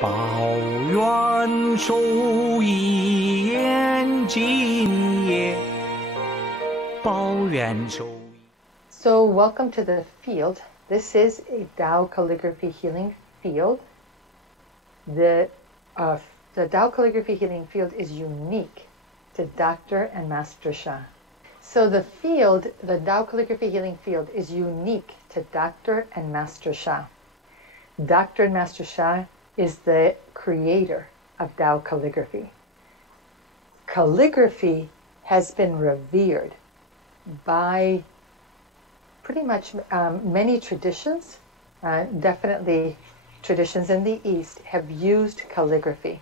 报元首一言今夜，报元首。So welcome to the field. This is a Tao calligraphy healing field. The Tao calligraphy healing field is unique to Dr. and Master Sha. So the field, the Tao calligraphy healing field, is unique to Dr. and Master Sha. Dr. and Master Sha is the creator of Tao calligraphy. Calligraphy has been revered by pretty much many traditions, definitely traditions in the East, have used calligraphy.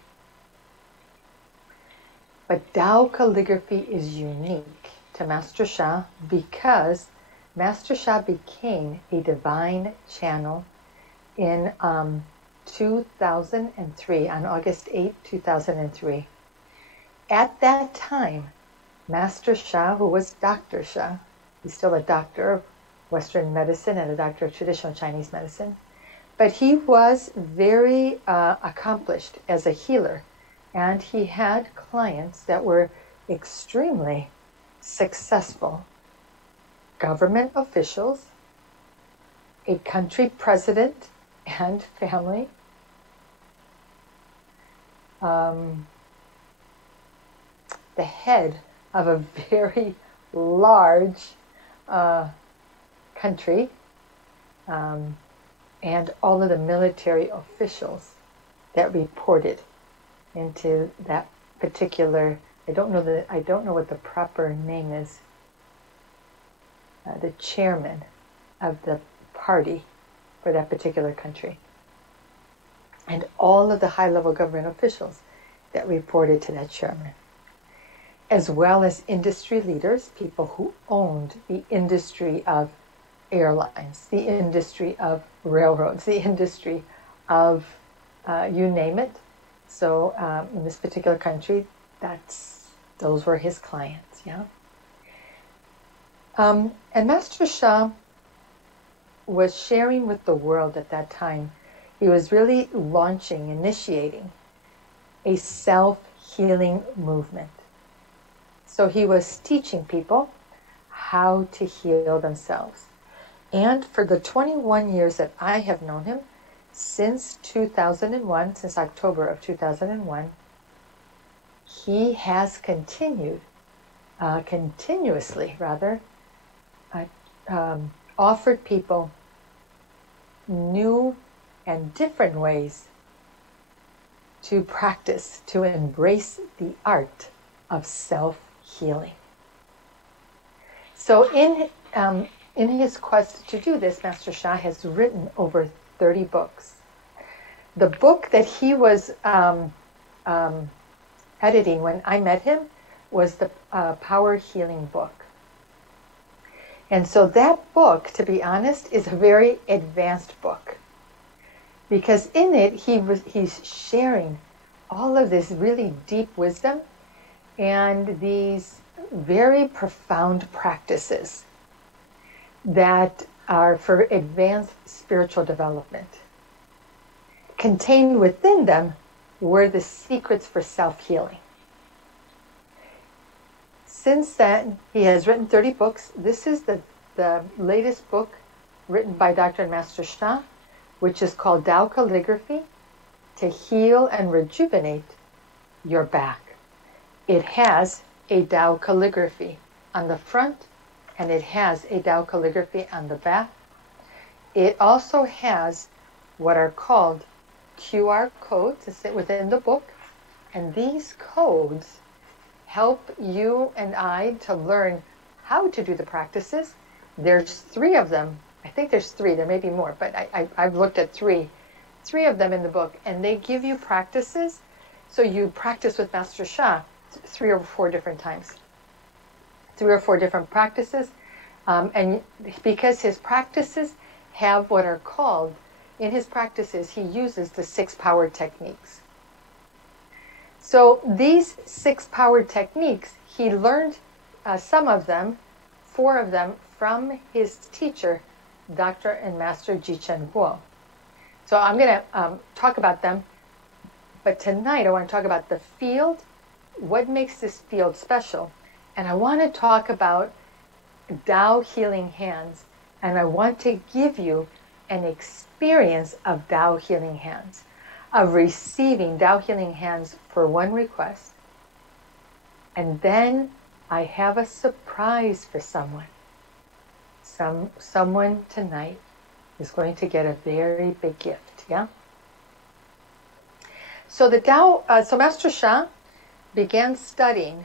But Tao calligraphy is unique to Master Sha because Master Sha became a divine channel in 2003, on August 8, 2003. At that time, Master Sha, who was Dr. Sha, he's still a doctor of Western medicine and a doctor of traditional Chinese medicine, but he was very accomplished as a healer, and he had clients that were extremely successful. Government officials, a country president and family, the head of a very large country, and all of the military officials that reported into that particular, I don't know what the proper name is, the chairman of the party for that particular country, and all of the high-level government officials that reported to that chairman, as well as industry leaders, people who owned the industry of airlines, the industry of railroads, the industry of you name it. So in this particular country, those were his clients, yeah. And Master Sha was sharing with the world at that time. He was really initiating a self-healing movement. So he was teaching people how to heal themselves. And for the 21 years that I have known him, since 2001, since October of 2001, he has continuously offered people new and different ways to practice, to embrace the art of self-healing. So in his quest to do this, Master Sha has written over 30 books. The book that he was editing when I met him was the Power Healing book. And so that book, to be honest, is a very advanced book, because in it he's sharing all of this really deep wisdom and these very profound practices that are for advanced spiritual development. Contained within them were the secrets for self-healing. Since then, he has written 30 books. This is the latest book written by Dr. and Master Sha, which is called Tao Calligraphy to Heal and Rejuvenate Your Back. It has a Tao calligraphy on the front, and it has a Tao calligraphy on the back. It also has what are called QR codes to sit within the book, and these codes help you and I to learn how to do the practices. There's 3 of them. I think there's 3. There may be more, but I've looked at 3 of them in the book, and they give you practices. So you practice with Master Sha 3 or 4 different times. 3 or 4 different practices. And because his practices have what are called, in his practices, he uses the 6 power techniques. So these 6 power techniques, he learned some of them, 4 of them, from his teacher, Dr. and Master Ji Chen Guo. So I'm going to talk about them But tonight I want to talk about the field, what makes this field special. And I want to talk about Tao Healing Hands. And I want to give you an experience of Tao Healing Hands, of receiving Tao Healing Hands for one request. And then I have a surprise for someone. Someone tonight is going to get a very big gift, yeah? So so Master Sha began studying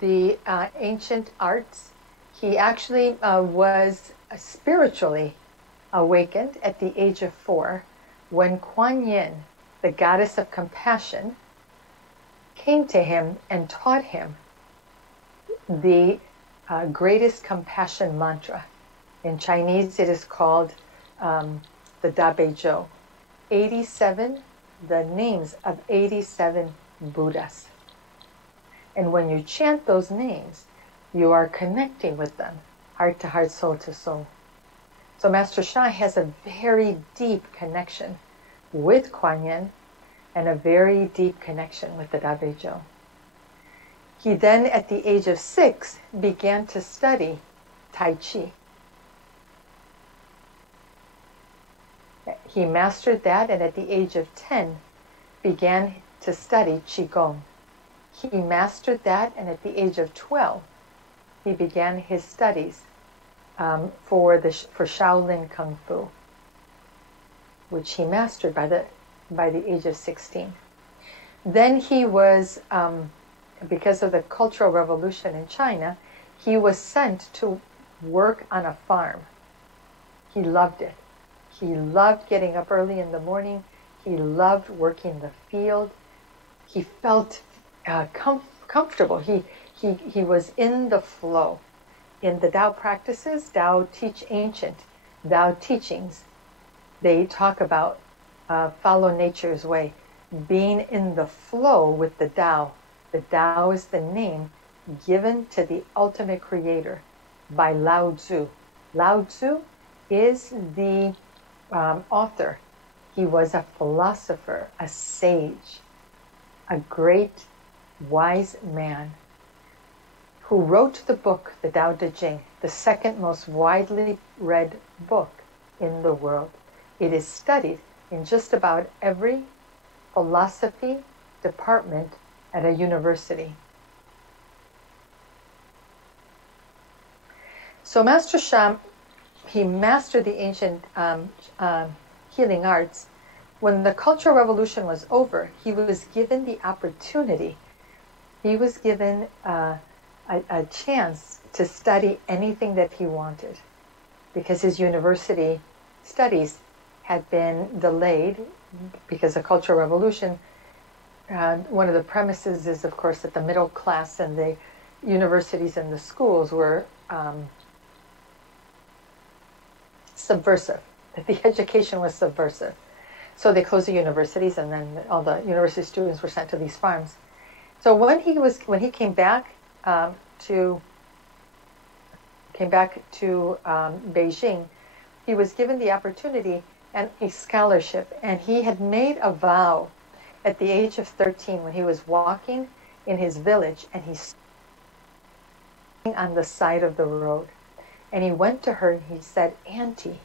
the ancient arts. He actually was spiritually awakened at the age of 4 when Kuan Yin, the goddess of compassion, came to him and taught him the greatest compassion mantra. In Chinese, it is called the Da Bei Zhou. 87, the names of 87 Buddhas. And when you chant those names, you are connecting with them, heart to heart, soul to soul. So Master Sha has a very deep connection with Kuan Yin and a very deep connection with the Da Bei Zhou. He then, at the age of 6, began to study Tai Chi. He mastered that, and at the age of 10, began to study Qigong. He mastered that, and at the age of 12, he began his studies for Shaolin Kung Fu, which he mastered by the age of 16. Then he was, because of the Cultural Revolution in China, he was sent to work on a farm. He loved it. He loved getting up early in the morning. He loved working the field. He felt comfortable. He was in the flow. In the Tao practices, ancient Tao teachings, they talk about follow nature's way, being in the flow with the Tao. The Tao is the name given to the ultimate creator by Lao Tzu. Lao Tzu is the author. He was a philosopher, a sage, a great wise man who wrote the book, the Tao Te Ching, the second most widely read book in the world. It is studied in just about every philosophy department at a university. So Master Sha, he mastered the ancient healing arts. When the Cultural Revolution was over, he was given the opportunity. He was given a chance to study anything that he wanted, because his university studies had been delayed because of the Cultural Revolution. One of the premises is, of course, that the middle class and the universities and the schools were subversive, that the education was subversive. So they closed the universities, and then all the university students were sent to these farms. So when he came back to Beijing, he was given the opportunity and a scholarship, and he had made a vow at the age of 13 when he was walking in his village, and he's on the side of the road, and he went to her and he said, "Auntie,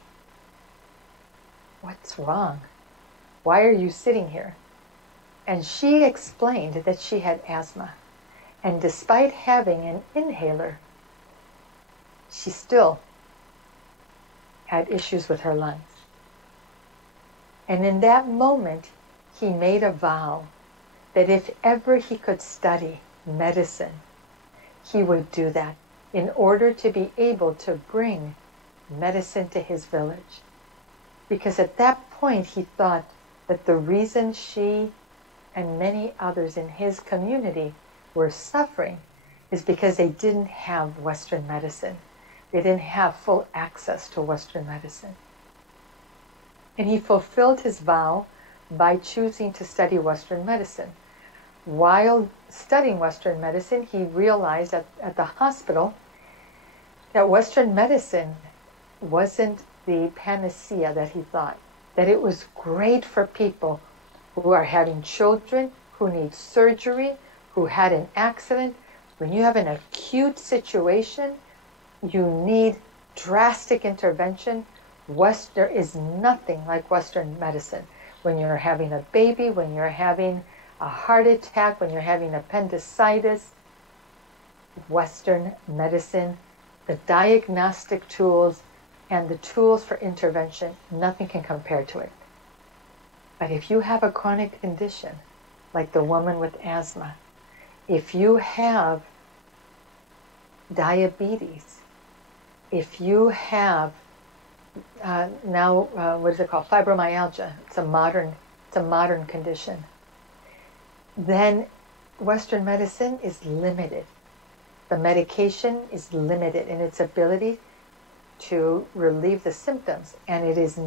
what's wrong? Why are you sitting here?" And she explained that she had asthma, and despite having an inhaler, she still had issues with her lungs. And in that moment, he made a vow that if ever he could study medicine, he would do that in order to be able to bring medicine to his village. Because at that point, he thought that the reason she and many others in his community were suffering is because they didn't have Western medicine. They didn't have full access to Western medicine. And he fulfilled his vow by choosing to study Western medicine. While studying Western medicine, he realized at the hospital that Western medicine wasn't the panacea that he thought, that it was great for people who are having children, who need surgery, who had an accident. When you have an acute situation, you need drastic intervention. There is nothing like Western medicine. When you're having a baby, when you're having a heart attack, when you're having appendicitis, Western medicine, the diagnostic tools and the tools for intervention, nothing can compare to it. But if you have a chronic condition, like the woman with asthma, if you have diabetes, if you have what is it called? Fibromyalgia. It's a modern condition. Then Western medicine is limited. The medication is limited in its ability to relieve the symptoms, and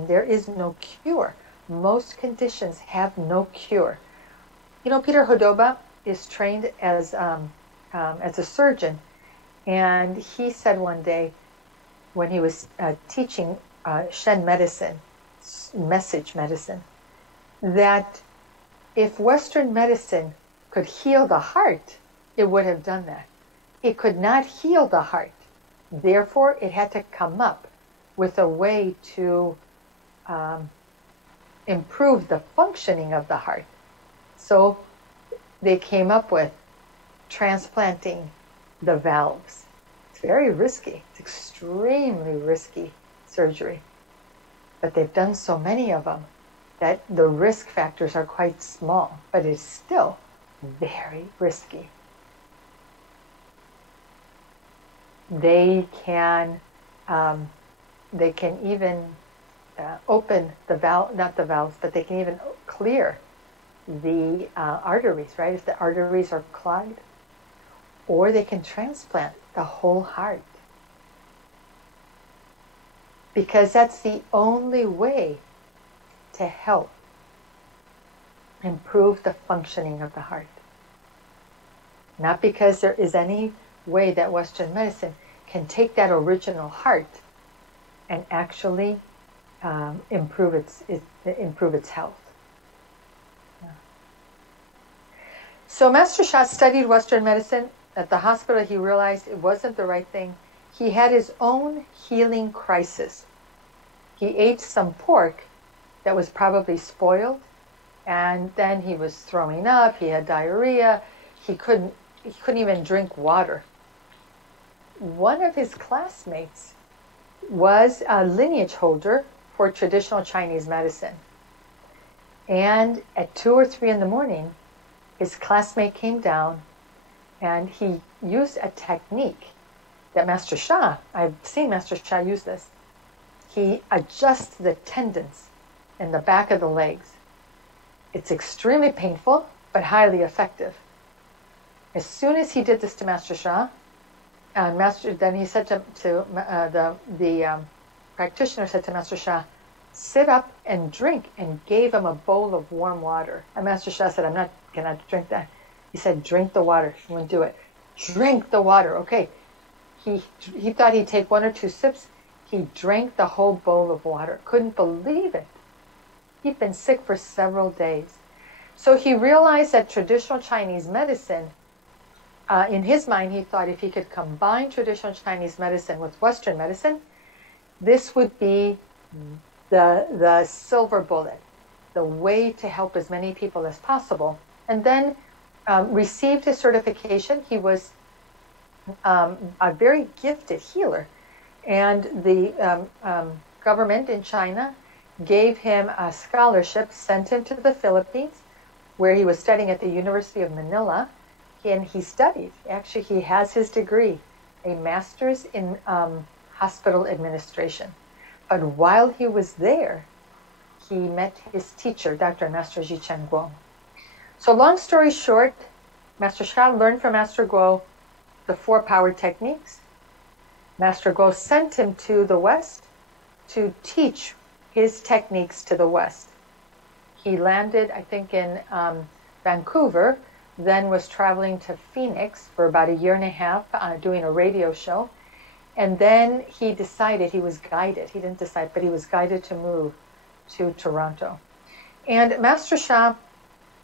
there is no cure. Most conditions have no cure. You know, Peter Hodoba is trained as a surgeon, and he said one day when he was teaching Shen medicine, message medicine, that if Western medicine could heal the heart, it would have done that. It could not heal the heart. Therefore, it had to come up with a way to improve the functioning of the heart. So they came up with transplanting the valves. It's very risky. It's extremely risky surgery. But they've done so many of them that the risk factors are quite small, but it's still very risky. They can even open the valve, not the valves, but they can even clear the arteries, right? If the arteries are clogged, or they can transplant the whole heart. Because that's the only way to help improve the functioning of the heart. Not because there is any way that Western medicine can take that original heart and actually improve its health. Yeah. So Master Sha studied Western medicine. At the hospital, he realized it wasn't the right thing. He had his own healing crisis. He ate some pork that was probably spoiled, and then he was throwing up. He had diarrhea. He couldn't even drink water. One of his classmates was a lineage holder for traditional Chinese medicine. And at 2 or 3 in the morning, his classmate came down and he used a technique that Master Sha, I've seen Master Sha use this. He adjusts the tendons in the back of the legs. It's extremely painful, but highly effective. As soon as he did this to Master Sha, then he said the practitioner said to Master Sha, sit up and drink, and gave him a bowl of warm water. And Master Sha said, I'm not going to drink that. He said, drink the water. He wouldn't do it. Drink the water. Okay. He thought he'd take 1 or 2 sips. He drank the whole bowl of water. Couldn't believe it. He'd been sick for several days. So he realized that traditional Chinese medicine, in his mind, he thought if he could combine traditional Chinese medicine with Western medicine, this would be the silver bullet, the way to help as many people as possible. And then received his certification. He was a very gifted healer. And the government in China gave him a scholarship, sent him to the Philippines, where he was studying at the University of Manila. And he studied. Actually, he has his degree, a master's in hospital administration. But while he was there, he met his teacher, Dr. Master Ji Chen Guo. So long story short, Master Sha learned from Master Guo the 4 power techniques. Master Guo sent him to the West to teach his techniques to the West. He landed, I think, in Vancouver, then was traveling to Phoenix for about 1.5 years, doing a radio show. And then he decided, he was guided, he didn't decide, but he was guided to move to Toronto. And Master Sha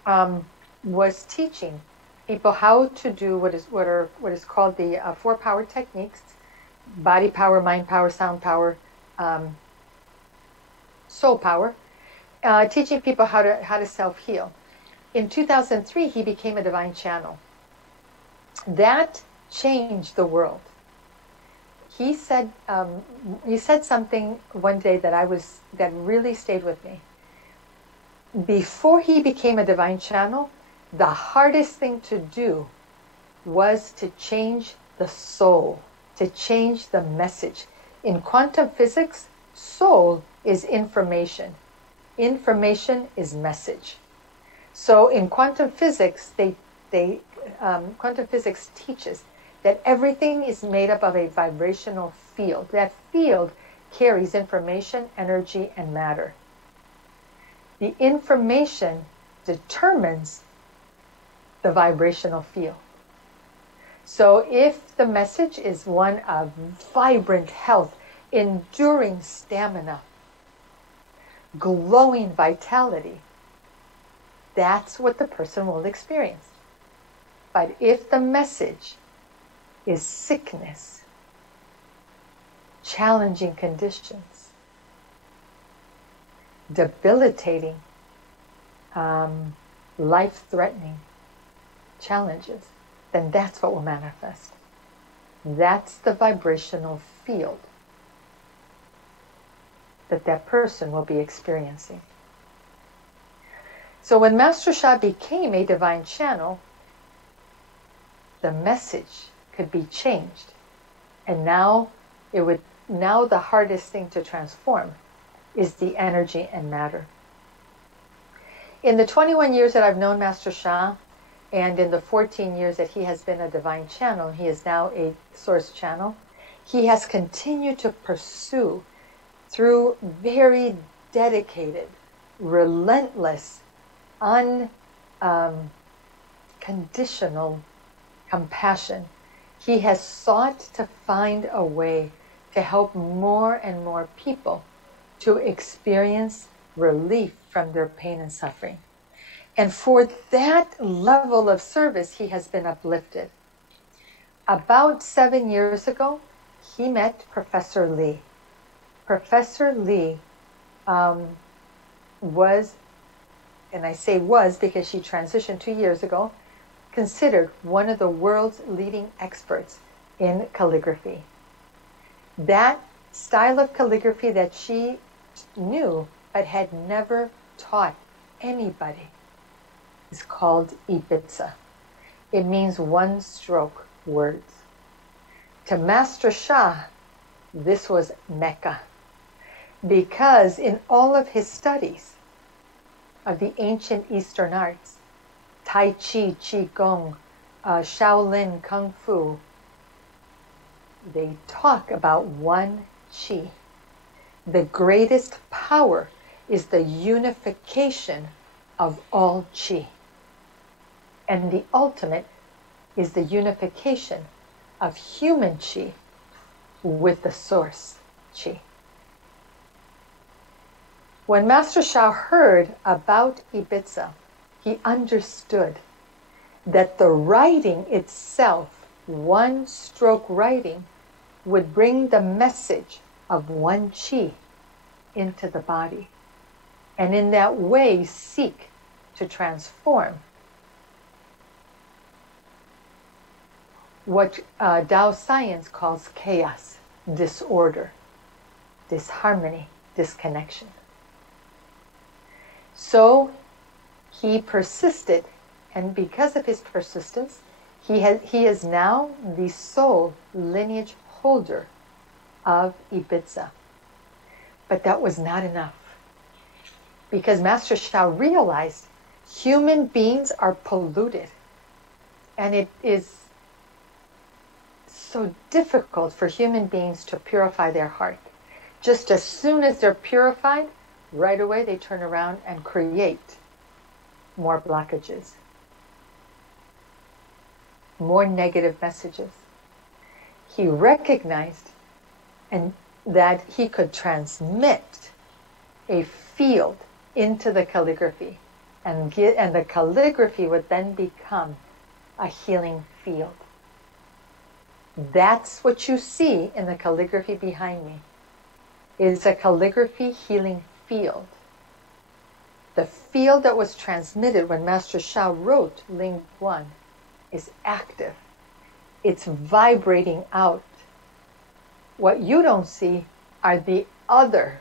was teaching people how to do what is called the 4 power techniques: body power, mind power, sound power, soul power. Teaching people how to self-heal. In 2003, he became a divine channel. That changed the world. He said something one day that really stayed with me. Before he became a divine channel, the hardest thing to do was to change the soul, to change the message. In quantum physics, soul is information. Information is message. So in quantum physics, quantum physics teaches that everything is made up of a vibrational field. That field carries information, energy, and matter. The information determines the vibrational field. So if the message is one of vibrant health, enduring stamina, glowing vitality, that's what the person will experience. But if the message is sickness, challenging conditions, debilitating, life-threatening challenges, then that's what will manifest. That's the vibrational field that person will be experiencing. So when Master Sha became a divine channel, the message could be changed. And now the hardest thing to transform is the energy and matter. In the 21 years that I've known Master Sha, and in the 14 years that he has been a divine channel, he is now a source channel, he has continued to pursue through very dedicated, relentless, unconditional compassion. He has sought to find a way to help more and more people to experience relief from their pain and suffering. And for that level of service, he has been uplifted. About 7 years ago, he met Professor Lee. Professor Lee was, and I say was because she transitioned 2 years ago, considered one of the world's leading experts in calligraphy. That style of calligraphy that she knew but had never taught anybody is called Ibiza. It means one-stroke words. To Master Sha, this was Mecca, because in all of his studies of the ancient Eastern arts, Tai Chi, Qi Gong, Shaolin, Kung Fu, they talk about one Qi. The greatest power is the unification of all Qi. And the ultimate is the unification of human Qi with the source Qi. When Master Sha heard about Ibiza, he understood that the writing itself, one-stroke writing, would bring the message of one Qi into the body, and in that way seek to transform what Tao science calls chaos, disorder, disharmony, disconnection. So he persisted, and because of his persistence, he is now the sole lineage holder of Ibiza. But that was not enough, because Master Sha realized human beings are polluted, and it is so difficult for human beings to purify their heart. Just as soon as they're purified, right away they turn around and create more blockages, more negative messages. He recognized that he could transmit a field into the calligraphy And the calligraphy would then become a healing field. That's what you see in the calligraphy behind me. Is a calligraphy healing field. The field that was transmitted when Master Sha wrote Ling 1 is active. It's vibrating out. What you don't see are the other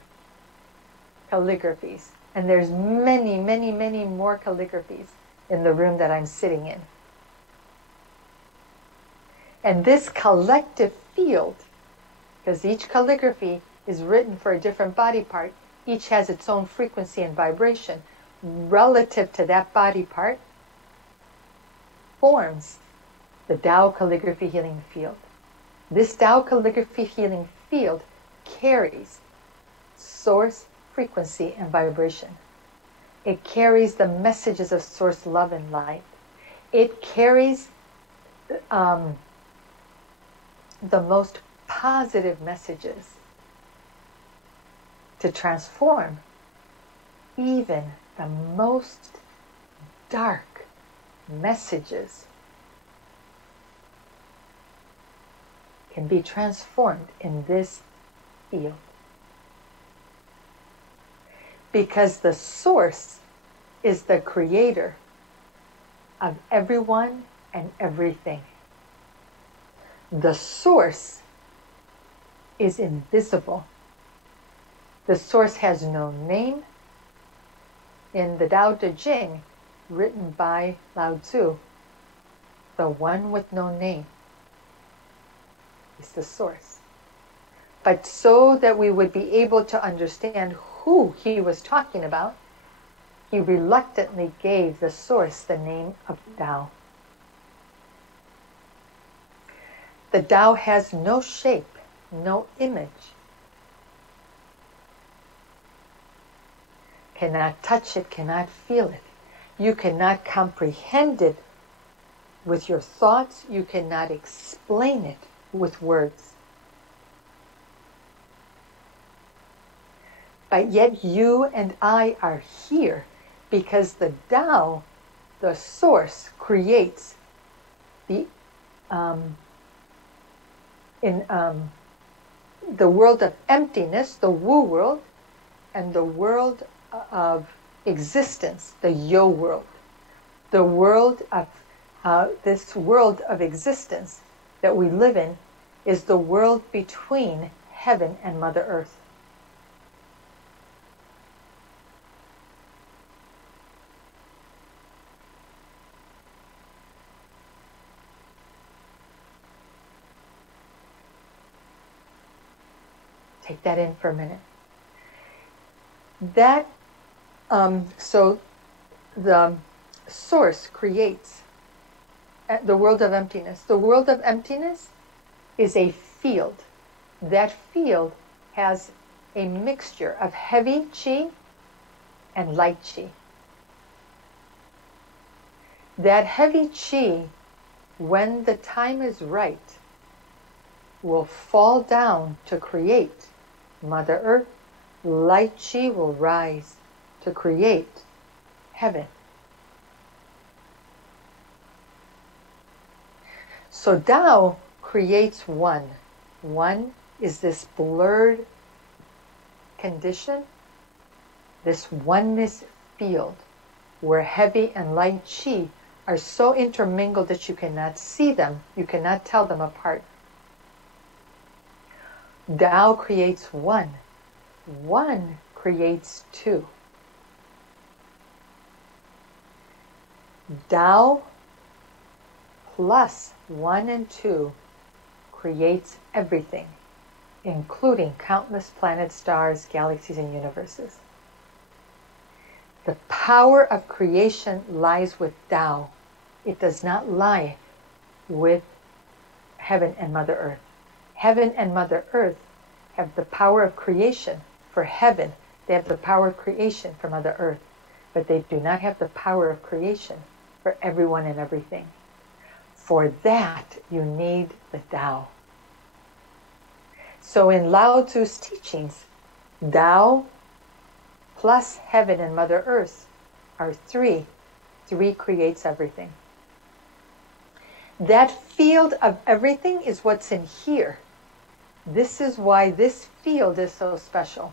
calligraphies. And there's many, many, many more calligraphies in the room that I'm sitting in. And this collective field, because each calligraphy is written for a different body part, each has its own frequency and vibration relative to that body part, forms the Tao calligraphy healing field. This Tao calligraphy healing field carries source frequency and vibration. It carries the messages of source love and light. It carries the most positive messages to transform even the most dark messages can be transformed in this field. Because the source is the creator of everyone and everything. The source is invisible. The source has no name. In the Tao Te Ching, written by Lao Tzu, the one with no name is the source. But so that we would be able to understand who he was talking about, he reluctantly gave the source the name of Tao. The Tao has no shape, no image. Cannot touch it, cannot feel it. You cannot comprehend it with your thoughts. You cannot explain it with words. But yet you and I are here because the Tao, the source, creates the the world of emptiness, the Wu world, and the world of existence, the Yo world. The world of this world of existence that we live in is the world between heaven and Mother Earth. Take that in for a minute. That so the source creates the world of emptiness. The world of emptiness is a field. That field has a mixture of heavy chi and light chi. That heavy chi, when the time is right, will fall down to create Mother Earth. Light chi will rise to create heaven. So Tao creates one. One is this blurred condition, this oneness field, where heavy and light chi are so intermingled that you cannot see them, you cannot tell them apart. Tao creates one. One creates two. Tao plus 1 and 2 creates everything, including countless planets, stars, galaxies, and universes. The power of creation lies with Tao. It does not lie with heaven and Mother Earth. Heaven and Mother Earth have the power of creation for heaven. They have the power of creation for Mother Earth. But they do not have the power of creation for everyone and everything. For that, you need the Tao. So in Lao Tzu's teachings, Tao plus heaven and Mother Earth are three. Three creates everything. That field of everything is what's in here. This is why this field is so special.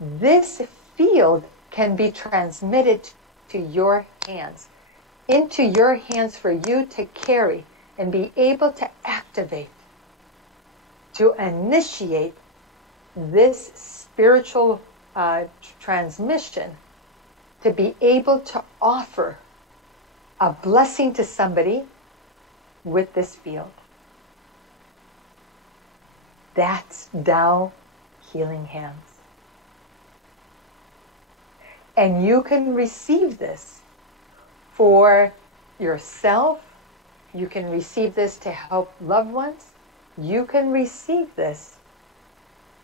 This field can be transmitted to your hands, into your hands for you to carry and be able to activate, to initiate this spiritual transmission, to be able to offer a blessing to somebody with this field. That's Tao Healing Hands. And you can receive this for yourself. You can receive this to help loved ones. You can receive this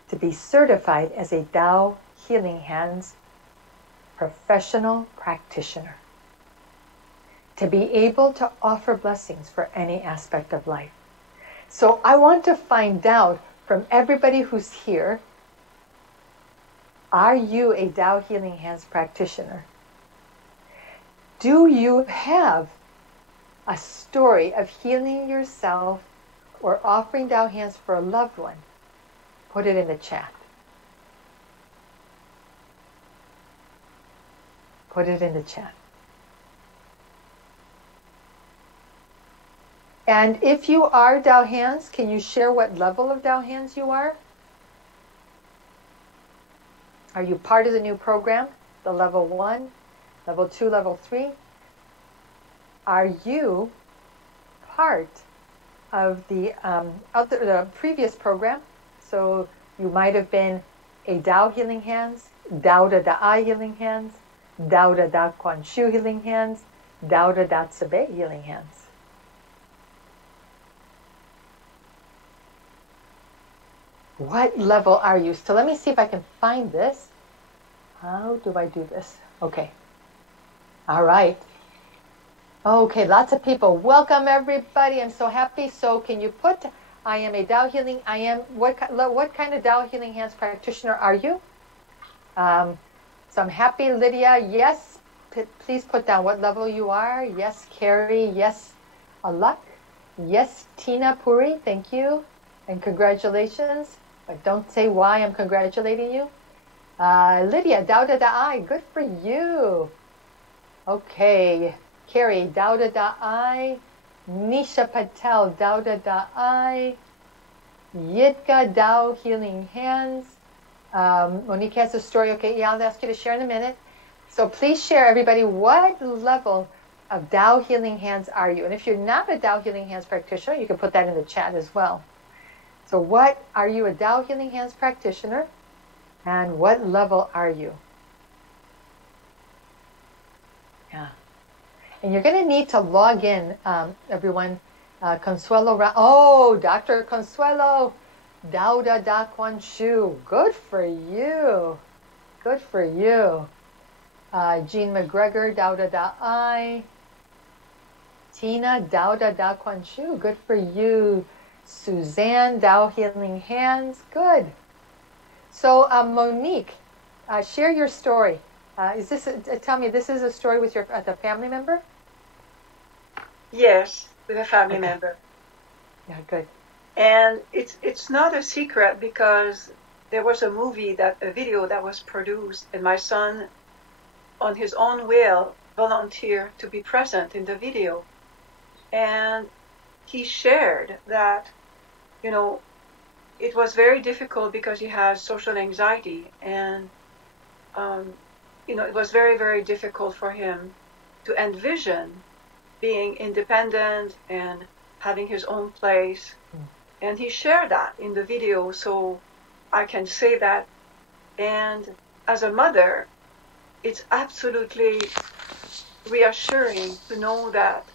to be certified as a Tao Healing Hands professional practitioner. To be able to offer blessings for any aspect of life. So I want to find out from everybody who's here, are you a Tao Healing Hands practitioner? Do you have a story of healing yourself or offering Tao Hands for a loved one? Put it in the chat. Put it in the chat. And if you are Tao Hands, can you share what level of Tao Hands you are? Are you part of the new program, the level 1, level 2, level 3? Are you part of the previous program? So you might have been a Tao Healing Hands, Tao Da Da Healing Hands, Tao Da Da Quan Shu Healing Hands, Tao Da Da Tse Healing Hands. What level are you? So let me see if I can find this. How do I do this? Okay. All right. Okay, lots of people. Welcome, everybody. I'm so happy. So can you put, I am a Tao Healing, what kind of Tao Healing Hands practitioner are you? So I'm happy, Lydia. Yes. Please put down what level you are. Yes, Carrie. Yes, Alak. Yes, Tina Puri. Thank you. And congratulations. But don't say why I'm congratulating you. Lydia, Tao Da Da. Good for you. Okay. Carrie, Tao Da Da. Nisha Patel, Tao Da Da. Yitka, Tao Healing Hands. Monique has a story. Okay, yeah, I'll ask you to share in a minute. So please share, everybody, what level of Tao Healing Hands are you? And if you're not a Tao Healing Hands practitioner, you can put that in the chat as well. So what are you, a Tao Healing Hands practitioner? And what level are you? Yeah. And you're going to need to log in, everyone. Consuelo, oh, Dr. Consuelo, Tao Da Da Quan Shu. Good for you. Good for you. Jean McGregor, Tao Da Da. Tina, Tao Da Da Quan Shu. Good for you. Suzanne, Tao Healing Hands. Good. So, Monique, share your story. Is this? Tell me, this is a story with the family member? Yes, with a family member. Yeah, good. And it's not a secret because there was a video that was produced, and my son, on his own will, volunteered to be present in the video. And he shared that, it was very difficult because he has social anxiety, and it was very, very difficult for him to envision being independent and having his own place. And he shared that in the video, so I can say that. And as a mother, it's absolutely reassuring to know that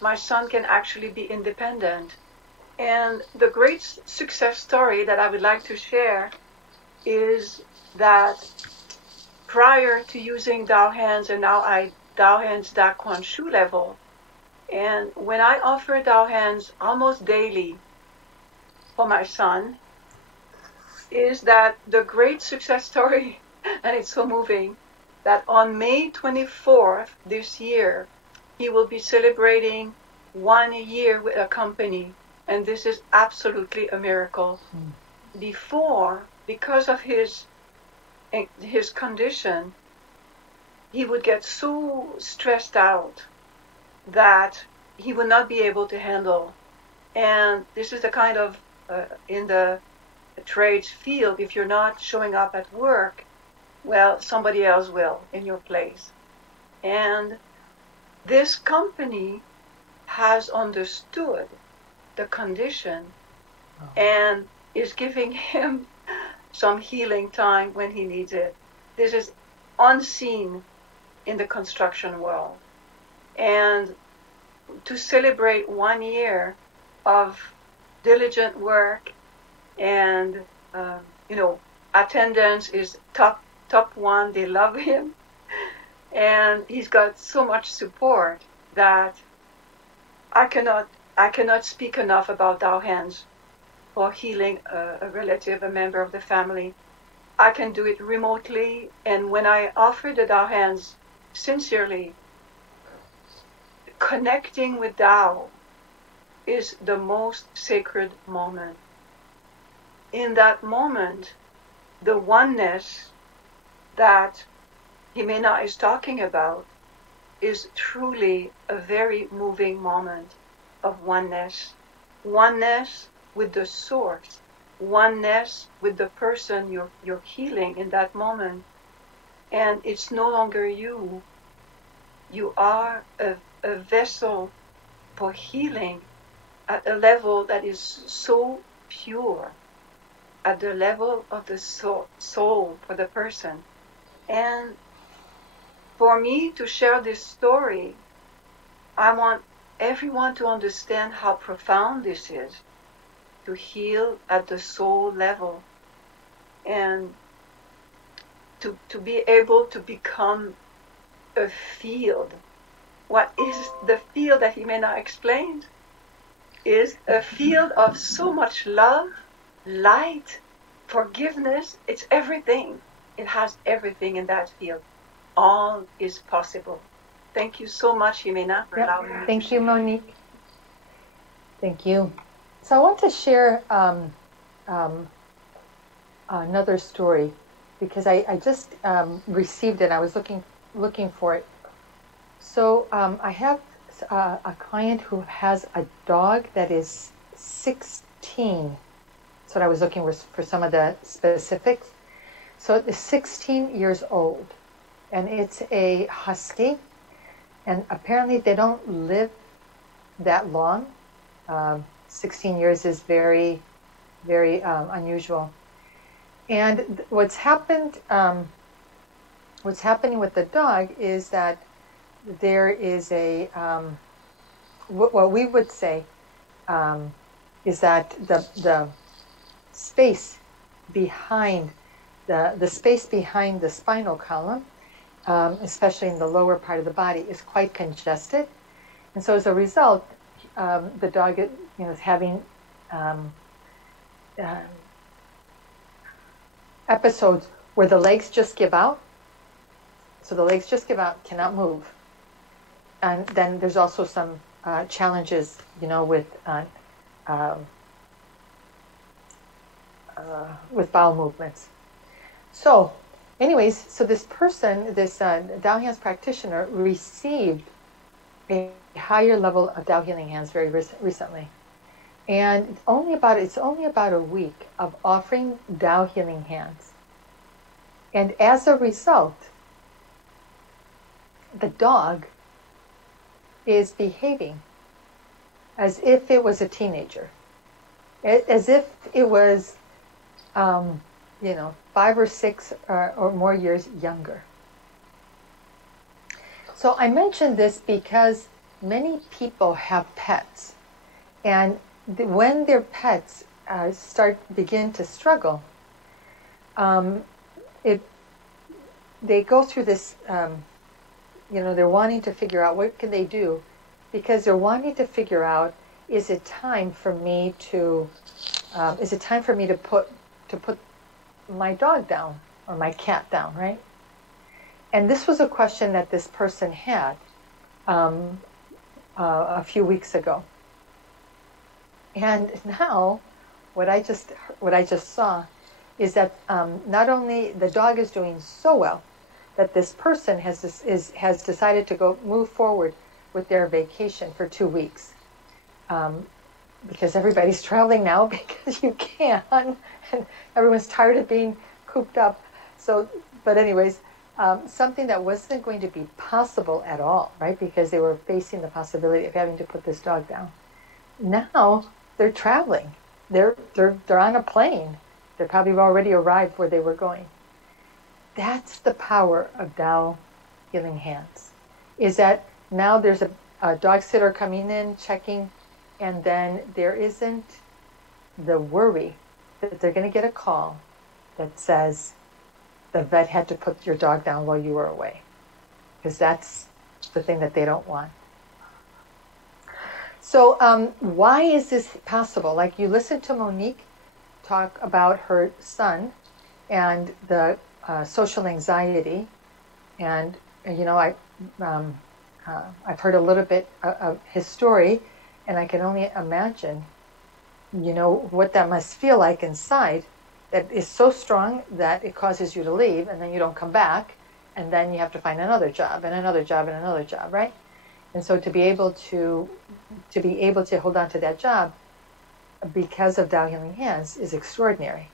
my son can actually be independent. And the great success story that I would like to share is that prior to using Tao Hands, and now I Tao Hands Da Quan Shu level, and when I offer Tao Hands almost daily for my son, is that the great success story, and it's so moving, that on May 24th this year, he will be celebrating 1 year with a company, and this is absolutely a miracle. Before, because of his condition, he would get so stressed out that he would not be able to handle. And this is the kind of, in the trades field, if you're not showing up at work, well, somebody else will in your place. And this company has understood the condition and is giving him some healing time when he needs it. This is unseen in the construction world. And to celebrate 1 year of diligent work and, attendance is top one. They love him. And he's got so much support that I cannot speak enough about Tao Hands for healing a relative, a member of the family. I can do it remotely, and when I offer the Tao Hands sincerely, connecting with Tao is the most sacred moment. In that moment, the oneness that Jimena is talking about is truly a very moving moment of oneness. Oneness with the source, oneness with the person you're healing in that moment. And it's no longer you. You are a vessel for healing at a level that is so pure, at the level of the soul for the person. And for me to share this story, I want everyone to understand how profound this is, to heal at the soul level and to be able to become a field. What is the field that Jimena explained? Is a field of so much love, light, forgiveness. It's everything. It has everything in that field. All is possible. Thank you so much, Jimena, for allowing me. Thank you, Monique. Thank you. So I want to share another story because I just received it. I was looking for it. So I have a client who has a dog that is 16. That's what I was looking for some of the specifics. So it's 16 years old, and it's a husky, and apparently they don't live that long. 16 years is very, very unusual. And what's happening with the dog is that there is a what we would say is that the space behind the space behind the spinal column, especially in the lower part of the body, is quite congested, and so as a result, the dog is having episodes where the legs just give out. So the legs just give out, cannot move. And then there's also some challenges, with bowel movements. So, anyways, so this person, this Tao Hands practitioner, received a higher level of Tao Healing Hands very recently, and it's only about a week of offering Tao Healing Hands, and as a result, the dog is behaving as if it was a teenager, as if it was, 5 or 6 or more years younger. So I mention this because many people have pets, and when their pets begin to struggle, they go through this. They're wanting to figure out what can they do, because they're wanting to figure out, is it time for me to put my dog down or my cat down, right? And this was a question that this person had a few weeks ago. And now, what I just saw is that not only the dog is doing so well, that this person has decided to move forward with their vacation for 2 weeks, because everybody's traveling now because you can, and everyone's tired of being cooped up. So, but anyways, something that wasn't going to be possible at all, right? Because they were facing the possibility of having to put this dog down. Now they're traveling. They're on a plane. They probably already arrived where they were going. That's the power of Tao Healing Hands. Is that now there's a dog sitter coming in, checking, and then there isn't the worry that they're going to get a call that says the vet had to put your dog down while you were away. Because that's the thing that they don't want. So why is this possible? Like, you listen to Monique talk about her son and the social anxiety, and you know, I've heard a little bit of his story, and I can only imagine, you know, what that must feel like inside, that is so strong that it causes you to leave, and then you don't come back, and then you have to find another job and another job and another job, right? And so to be able to hold on to that job because of Tao Healing Hands is extraordinary.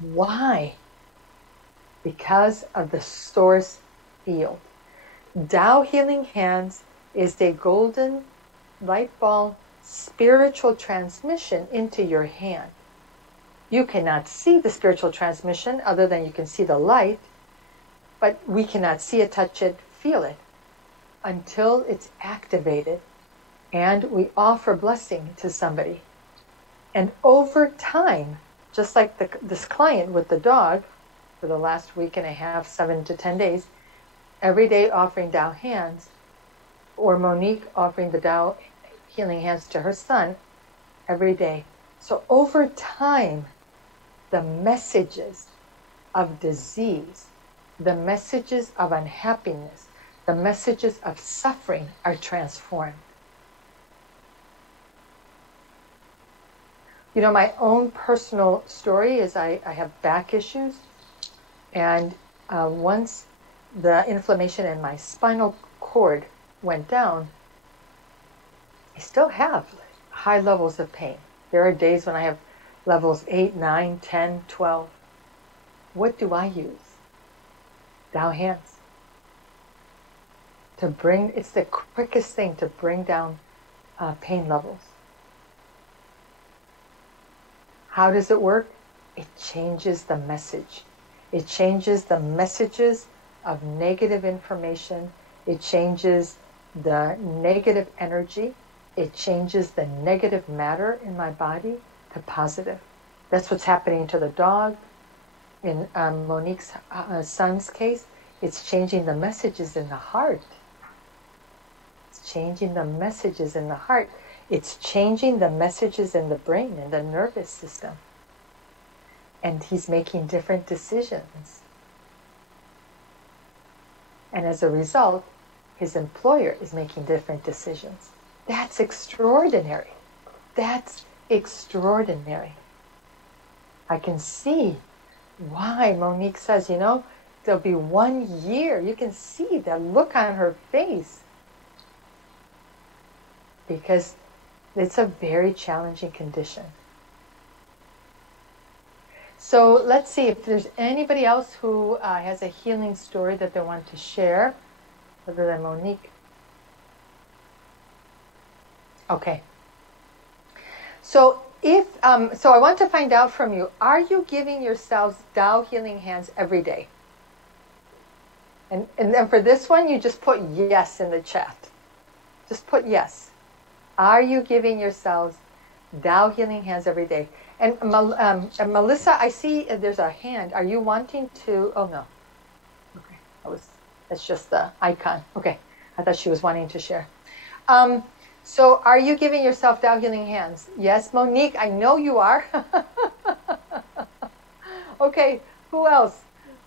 Why? Because of the source field. Tao Healing Hands is a golden light ball spiritual transmission into your hand. You cannot see the spiritual transmission other than you can see the light, but we cannot see it, touch it, feel it until it's activated and we offer blessing to somebody. And over time, just like this client with the dog for the last week and a half, 7 to 10 days, every day offering Tao Hands, or Monique offering the Tao Healing Hands to her son every day. So over time, the messages of disease, the messages of unhappiness, the messages of suffering are transformed. You know, my own personal story is I have back issues, and once the inflammation in my spinal cord went down, I still have high levels of pain. There are days when I have levels 8, 9, 10, 12. What do I use? Tao Hands. It's the quickest thing to bring down pain levels. How does it work? It changes the message. It changes the messages of negative information. It changes the negative energy. It changes the negative matter in my body to positive. That's what's happening to the dog. In Monique's son's case, it's changing the messages in the heart. It's changing the messages in the heart. It's changing the messages in the brain and the nervous system. And he's making different decisions. And as a result, his employer is making different decisions. That's extraordinary. That's extraordinary. I can see why Monique says, you know, there'll be 1 year. You can see the look on her face. Because it's a very challenging condition. So let's see if there's anybody else who has a healing story that they want to share, other than Monique. Okay. So so I want to find out from you, are you giving yourselves Tao Healing Hands every day? And then for this one, you just put yes in the chat. Just put yes. Are you giving yourselves Tao Healing Hands every day? And Melissa, I see there's a hand. Are you wanting to? Oh no. Okay, that's just the icon. Okay, I thought she was wanting to share. So, are you giving yourself Tao Healing Hands? Yes, Monique, I know you are. Okay, who else?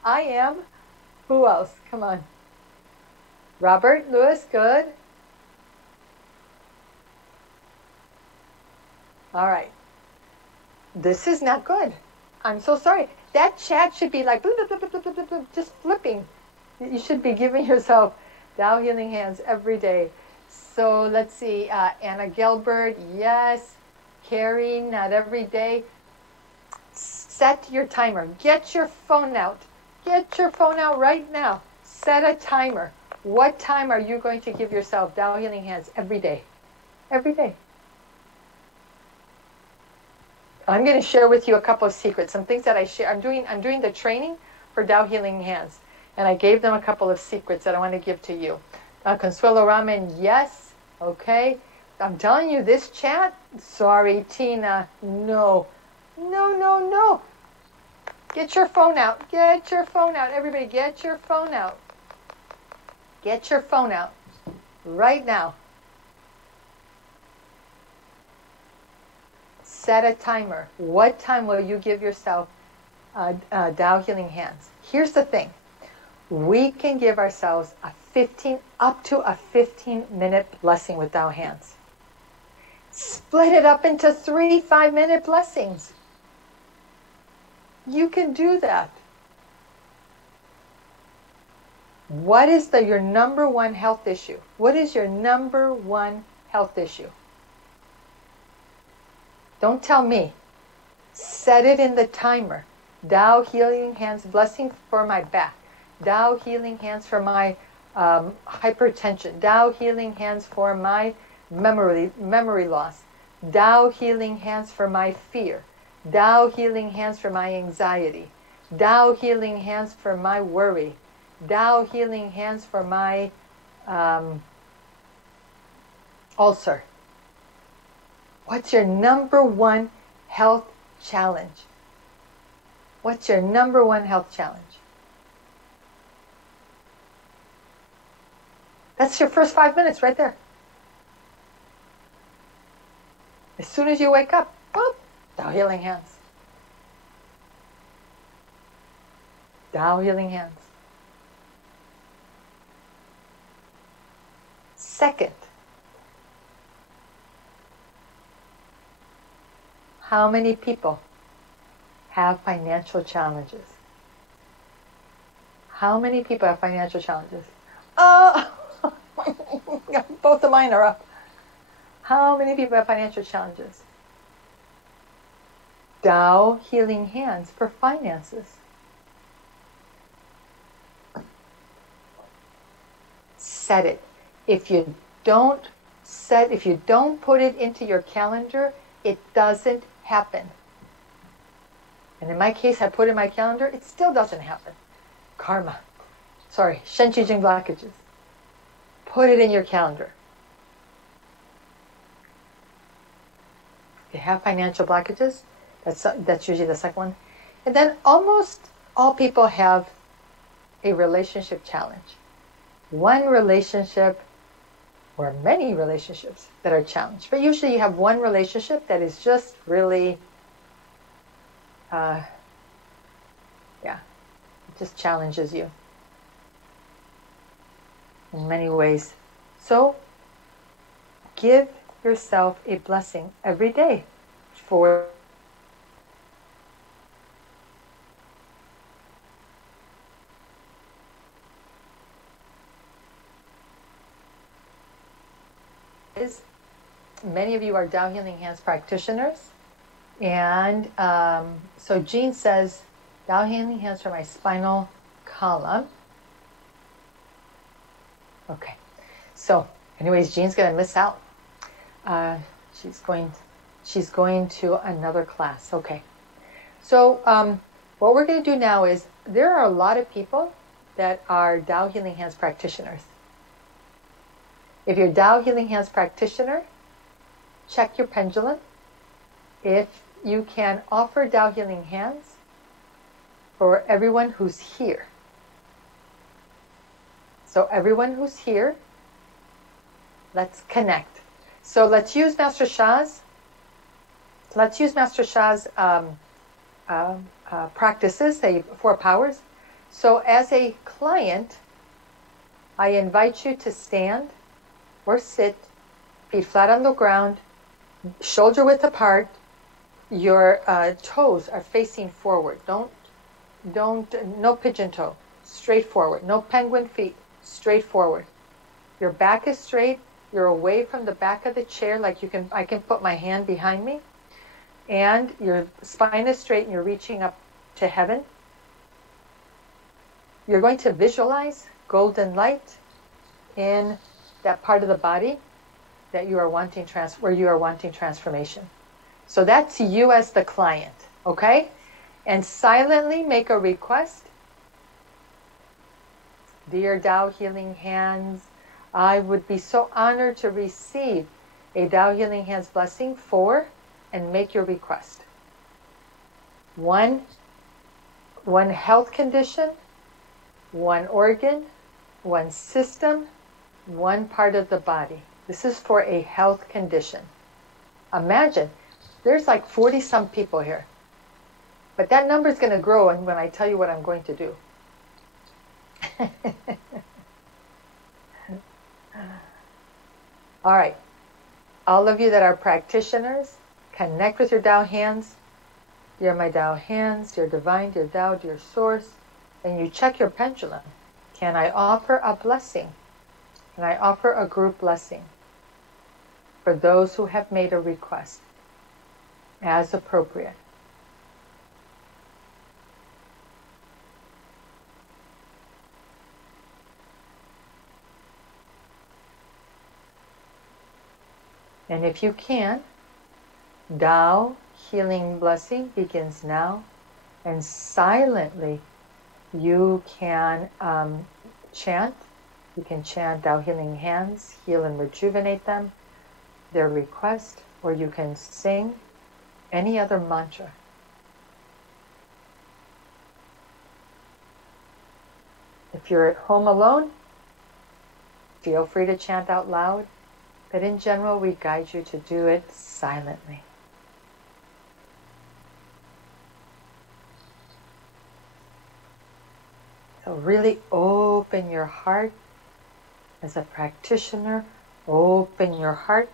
I am. Who else? Come on. Robert, Lewis, good. All right. This is not good. I'm so sorry. That chat should be like just flipping. You should be giving yourself Tao Healing Hands every day. So let's see. Anna Gilbert, yes. Carrie, not every day. Set your timer. Get your phone out. Get your phone out right now. Set a timer. What time are you going to give yourself Tao Healing Hands every day? Every day. I'm going to share with you a couple of secrets, some things that I share. I'm doing the training for Tao Healing Hands, and I gave them a couple of secrets that I want to give to you. Consuelo Ramen, yes. Okay. I'm telling you, this chat, sorry, Tina, no. No, no, no. Get your phone out. Get your phone out. Everybody, get your phone out. Get your phone out right now. Set a timer. What time will you give yourself Tao Healing Hands? Here's the thing. We can give ourselves up to a 15-minute blessing with Tao Hands. Split it up into 3 5-minute blessings. You can do that. What is your number one health issue? What is your number one health issue? Don't tell me. Set it in the timer. Tao Healing Hands blessing for my back. Tao Healing Hands for my hypertension. Tao Healing Hands for my memory loss. Tao Healing Hands for my fear. Tao Healing Hands for my anxiety. Tao Healing Hands for my worry. Tao Healing Hands for my ulcer. What's your number one health challenge? What's your number one health challenge? That's your first 5 minutes right there. As soon as you wake up, boop, Tao Healing Hands. Tao Healing Hands. Second, how many people have financial challenges? How many people have financial challenges? Oh, both of mine are up. How many people have financial challenges? Tao Healing Hands for finances. Set it. If you don't put it into your calendar, it doesn't happen. And in my case, I put it in my calendar, it still doesn't happen. Karma. Sorry, Shen Qi Jing blockages. Put it in your calendar. If you have financial blockages, that's usually the second one. And then almost all people have a relationship challenge. One relationship or many relationships that are challenged. But usually you have one relationship that is just really, it just challenges you in many ways. So give yourself a blessing every day for many of you are Tao Healing Hands practitioners, and so Jean says Tao Healing Hands for my spinal column. Okay, so anyways, Jean's gonna miss out. She's going to another class. Okay, so what we're going to do now is there are a lot of people that are Tao Healing Hands practitioners. If you're a Tao Healing Hands practitioner, check your pendulum. If you can offer Tao Healing Hands for everyone who's here. So everyone who's here, let's connect. So let's use Master Sha's practices, say 4 powers. So as a client, I invite you to stand or sit, feet flat on the ground, shoulder width apart. Your toes are facing forward. No pigeon toe. Straight forward. No penguin feet. Straight forward. Your back is straight. You're away from the back of the chair, like I can put my hand behind me. And your spine is straight and you're reaching up to heaven. You're going to visualize golden light in that part of the body that you are wanting where you are wanting transformation. So that's you as the client, okay? And silently make a request. Dear Tao Healing Hands, I would be so honored to receive a Tao Healing Hands blessing for, and make your request. One health condition, one organ, one system, one part of the body. This is for a health condition. Imagine, there's like 40 some people here. But that number is going to grow when I tell you what I'm going to do. All right. All of you that are practitioners, connect with your Tao hands. Dear my Tao hands, dear divine, dear Tao, dear source. And you check your pendulum. Can I offer a blessing? Can I offer a group blessing for those who have made a request as appropriate? And if you can, Tao healing blessing begins now, and silently you can chant. You can chant Tao Healing Hands, heal and rejuvenate them, their request, or you can sing any other mantra. If you're at home alone, feel free to chant out loud, but in general, we guide you to do it silently. So really open your heart as a practitioner, open your heart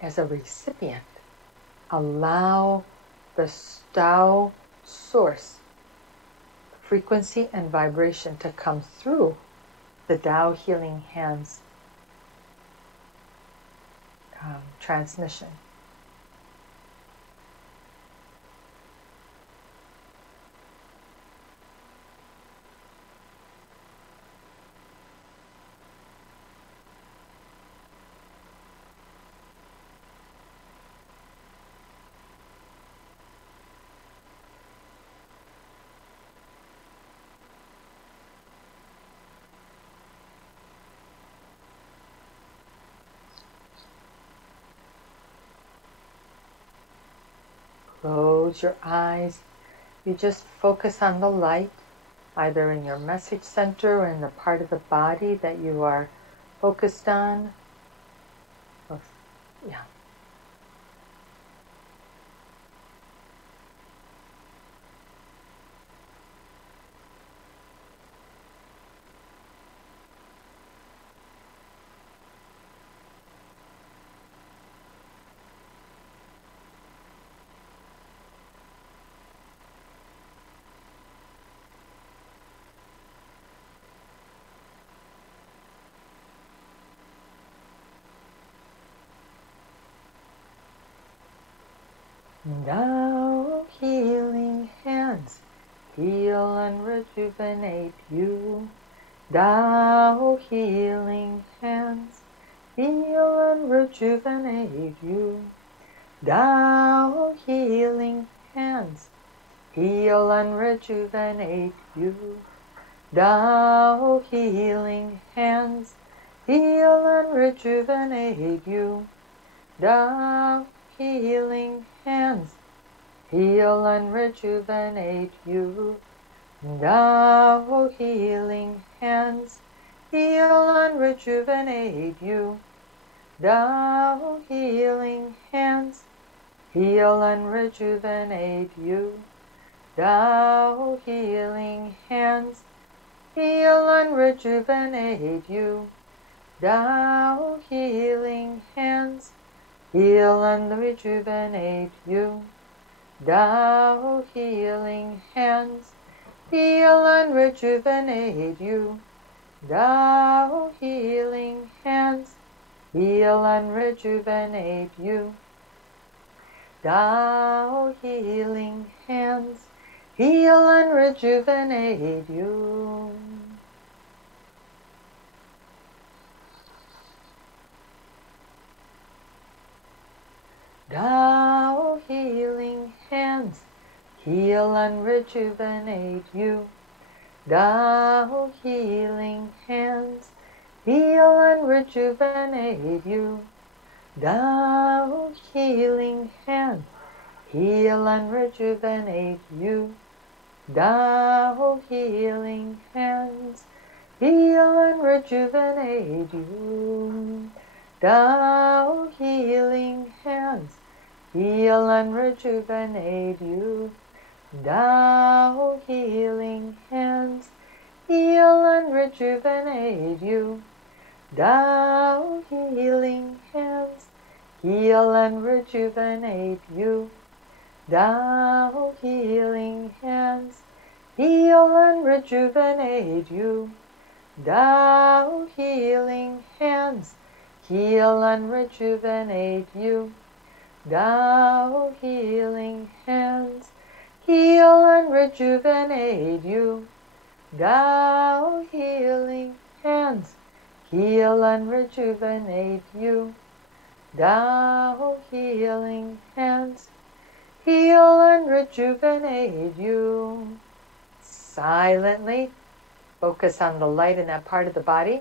as a recipient. Allow the Tao source, frequency and vibration to come through the Tao Healing Hands transmission. Close your eyes. You just focus on the light, either in your message center or in the part of the body that you are focused on. Yeah. Tao Healing Hands, heal and rejuvenate you. Tao Healing Hands, heal and rejuvenate you. Tao Healing Hands, heal and rejuvenate you. Tao Healing Hands, heal and rejuvenate you. Tao Healing Hands, heal and rejuvenate you. Tao Healing Hands, heal and rejuvenate you. Tao Healing Hands, heal and rejuvenate you. Tao Healing Hands, heal and rejuvenate you. Tao healing hands, heal and rejuvenate you. Tao healing hands, heal and rejuvenate you. Tao healing hands, heal and rejuvenate you. Tao healing hands, heal and rejuvenate you. Tao healing hands, heal and rejuvenate you. Tao healing hands, heal and rejuvenate you. Tao healing hands, heal and rejuvenate you. Tao healing hands, heal and rejuvenate you. Tao healing hands, heal and rejuvenate you. Tao healing hands, heal and rejuvenate you. Tao healing hands, heal and rejuvenate you. Tao healing hands, heal and rejuvenate you. Tao healing hands, heal and rejuvenate you. Tao healing hands, heal and rejuvenate you. Tao healing hands, heal and rejuvenate you. Tao healing hands, heal and rejuvenate you. Silently focus on the light in that part of the body.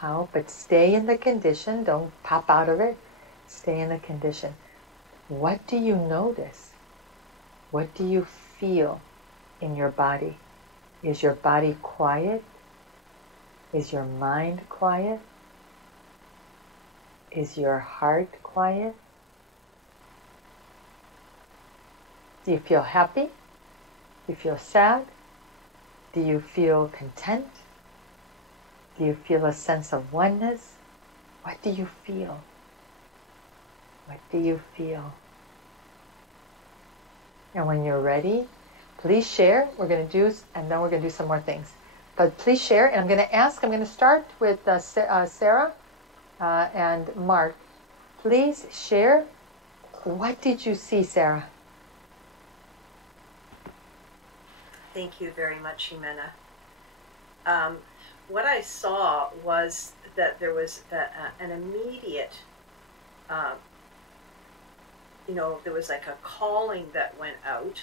How, but stay in the condition. Don't pop out of it. Stay in the condition. What do you notice? What do you feel in your body? Is your body quiet? Is your mind quiet? Is your heart quiet? Do you feel happy? Do you feel sad? Do you feel content? Do you feel a sense of oneness? What do you feel? What do you feel? And when you're ready, please share. We're going to do, and then we're going to do some more things. But please share, and I'm going to start with Sarah and Mark. Please share. What did you see, Sarah? Thank you very much, Ximena. What I saw was that there was an immediate, there was like a calling that went out,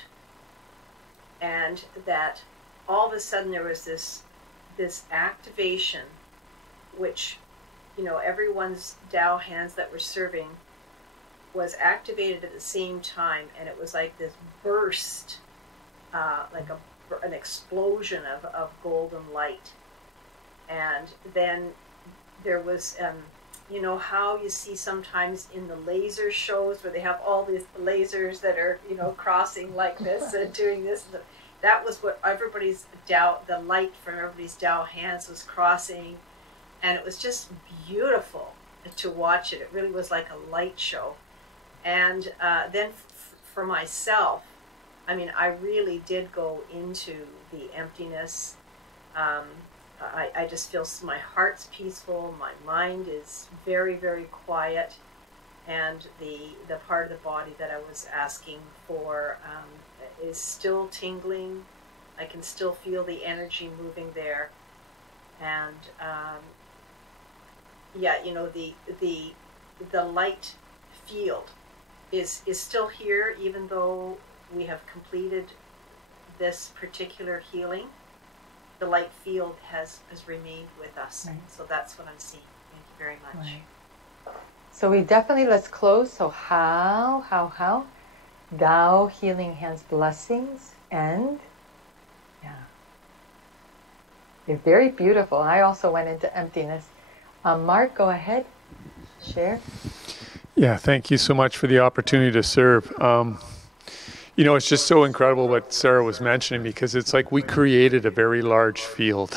and that all of a sudden there was this activation, which, everyone's Tao hands that were serving was activated at the same time, and it was like this burst, like an explosion of golden light. And then there was, how you see sometimes in the laser shows where they have all these lasers that are, crossing like this and doing this. That was what everybody's Tao, the light from everybody's Tao hands was crossing. And it was just beautiful to watch it. It really was like a light show. And then for myself, I really did go into the emptiness. I just feel my heart's peaceful, my mind is very, very quiet, and the part of the body that I was asking for is still tingling. I can still feel the energy moving there, and yeah, you know, the light field is still here, even though we have completed this particular healing. The light field has remained with us. Right. So that's what I'm seeing. Thank you very much. Right. So we definitely, let's close. So how, Tao Healing Hands blessings, and yeah, they're very beautiful. I also went into emptiness. Mark, go ahead, share. Yeah, thank you so much for the opportunity to serve. You know, it's just so incredible what Sarah was mentioning, because it's like we created a very large field.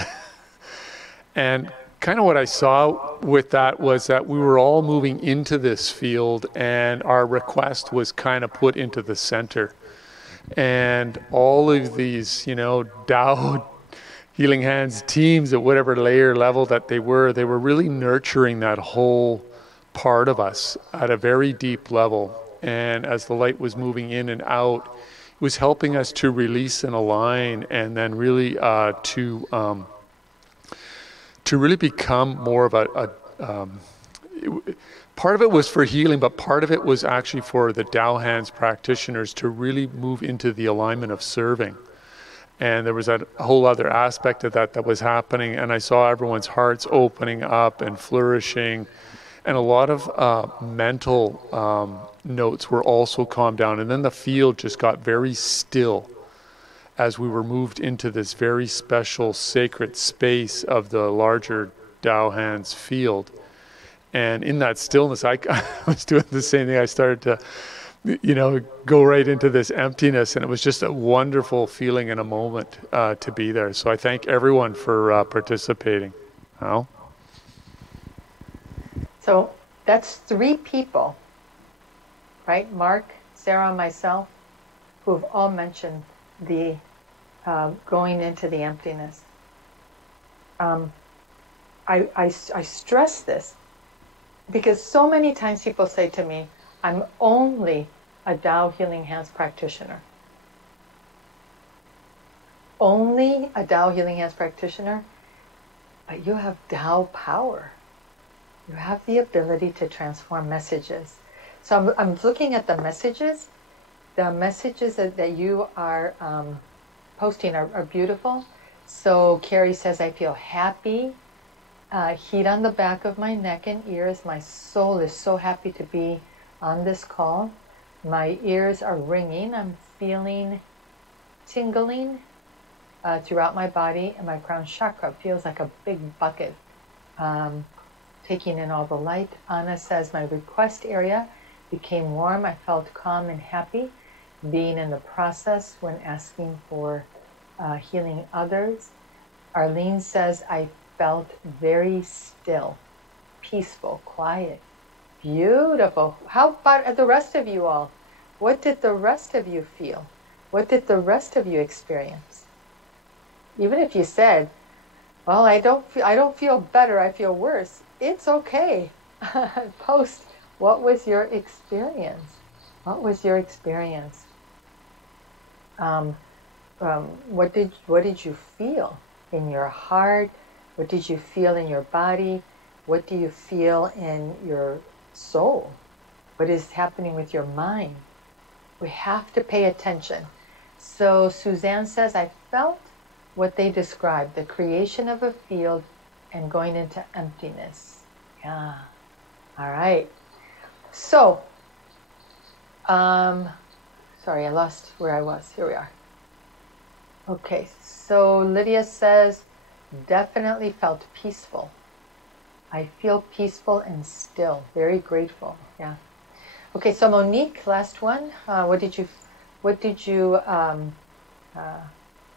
And kind of what I saw with that was that we were all moving into this field, and our request was kind of put into the center. And all of these, you know, Tao Healing Hands teams at whatever layer level that they were really nurturing that whole part of us at a very deep level. And as the light was moving in and out, it was helping us to release and align, and then really to really become more of part of it was for healing, but part of it was actually for the Tao Hands practitioners to really move into the alignment of serving. And there was a whole other aspect of that was happening, and I saw everyone's hearts opening up and flourishing. And a lot of mental notes were also calmed down. And then the field just got very still as we were moved into this very special sacred space of the larger Tao Hands field. And in that stillness, I was doing the same thing. I started to, you know, go right into this emptiness. And it was just a wonderful feeling in a moment to be there. So I thank everyone for participating. Al? So that's 3 people, right? Mark, Sarah, myself, who have all mentioned the going into the emptiness. I stress this because so many times people say to me, I'm only a Tao Healing Hands practitioner. Only a Tao Healing Hands practitioner, but you have Tao power. You have the ability to transform messages. So I'm looking at the messages. The messages that you are posting are beautiful. So Carrie says, I feel happy, heat on the back of my neck and ears. My soul is so happy to be on this call. My ears are ringing. I'm feeling tingling throughout my body, and my crown chakra feels like a big bucket. Taking in all the light. Anna says, my request area became warm. I felt calm and happy being in the process when asking for healing others. Arlene says, I felt very still, peaceful, quiet, beautiful. How about the rest of you all? What did the rest of you feel? What did the rest of you experience? Even if you said, well, I don't feel better, I feel worse. It's okay. Post, what was your experience? What was your experience? What did you feel in your heart? What did you feel in your body? What do you feel in your soul? What is happening with your mind? We have to pay attention. So Suzanne says, I felt what they described, the creation of a field and going into emptiness. Yeah. All right. So, sorry, I lost where I was. Here we are. Okay, so Lydia says, definitely felt peaceful. I feel peaceful and still, very grateful. Yeah. Okay, so Monique, last one. What did you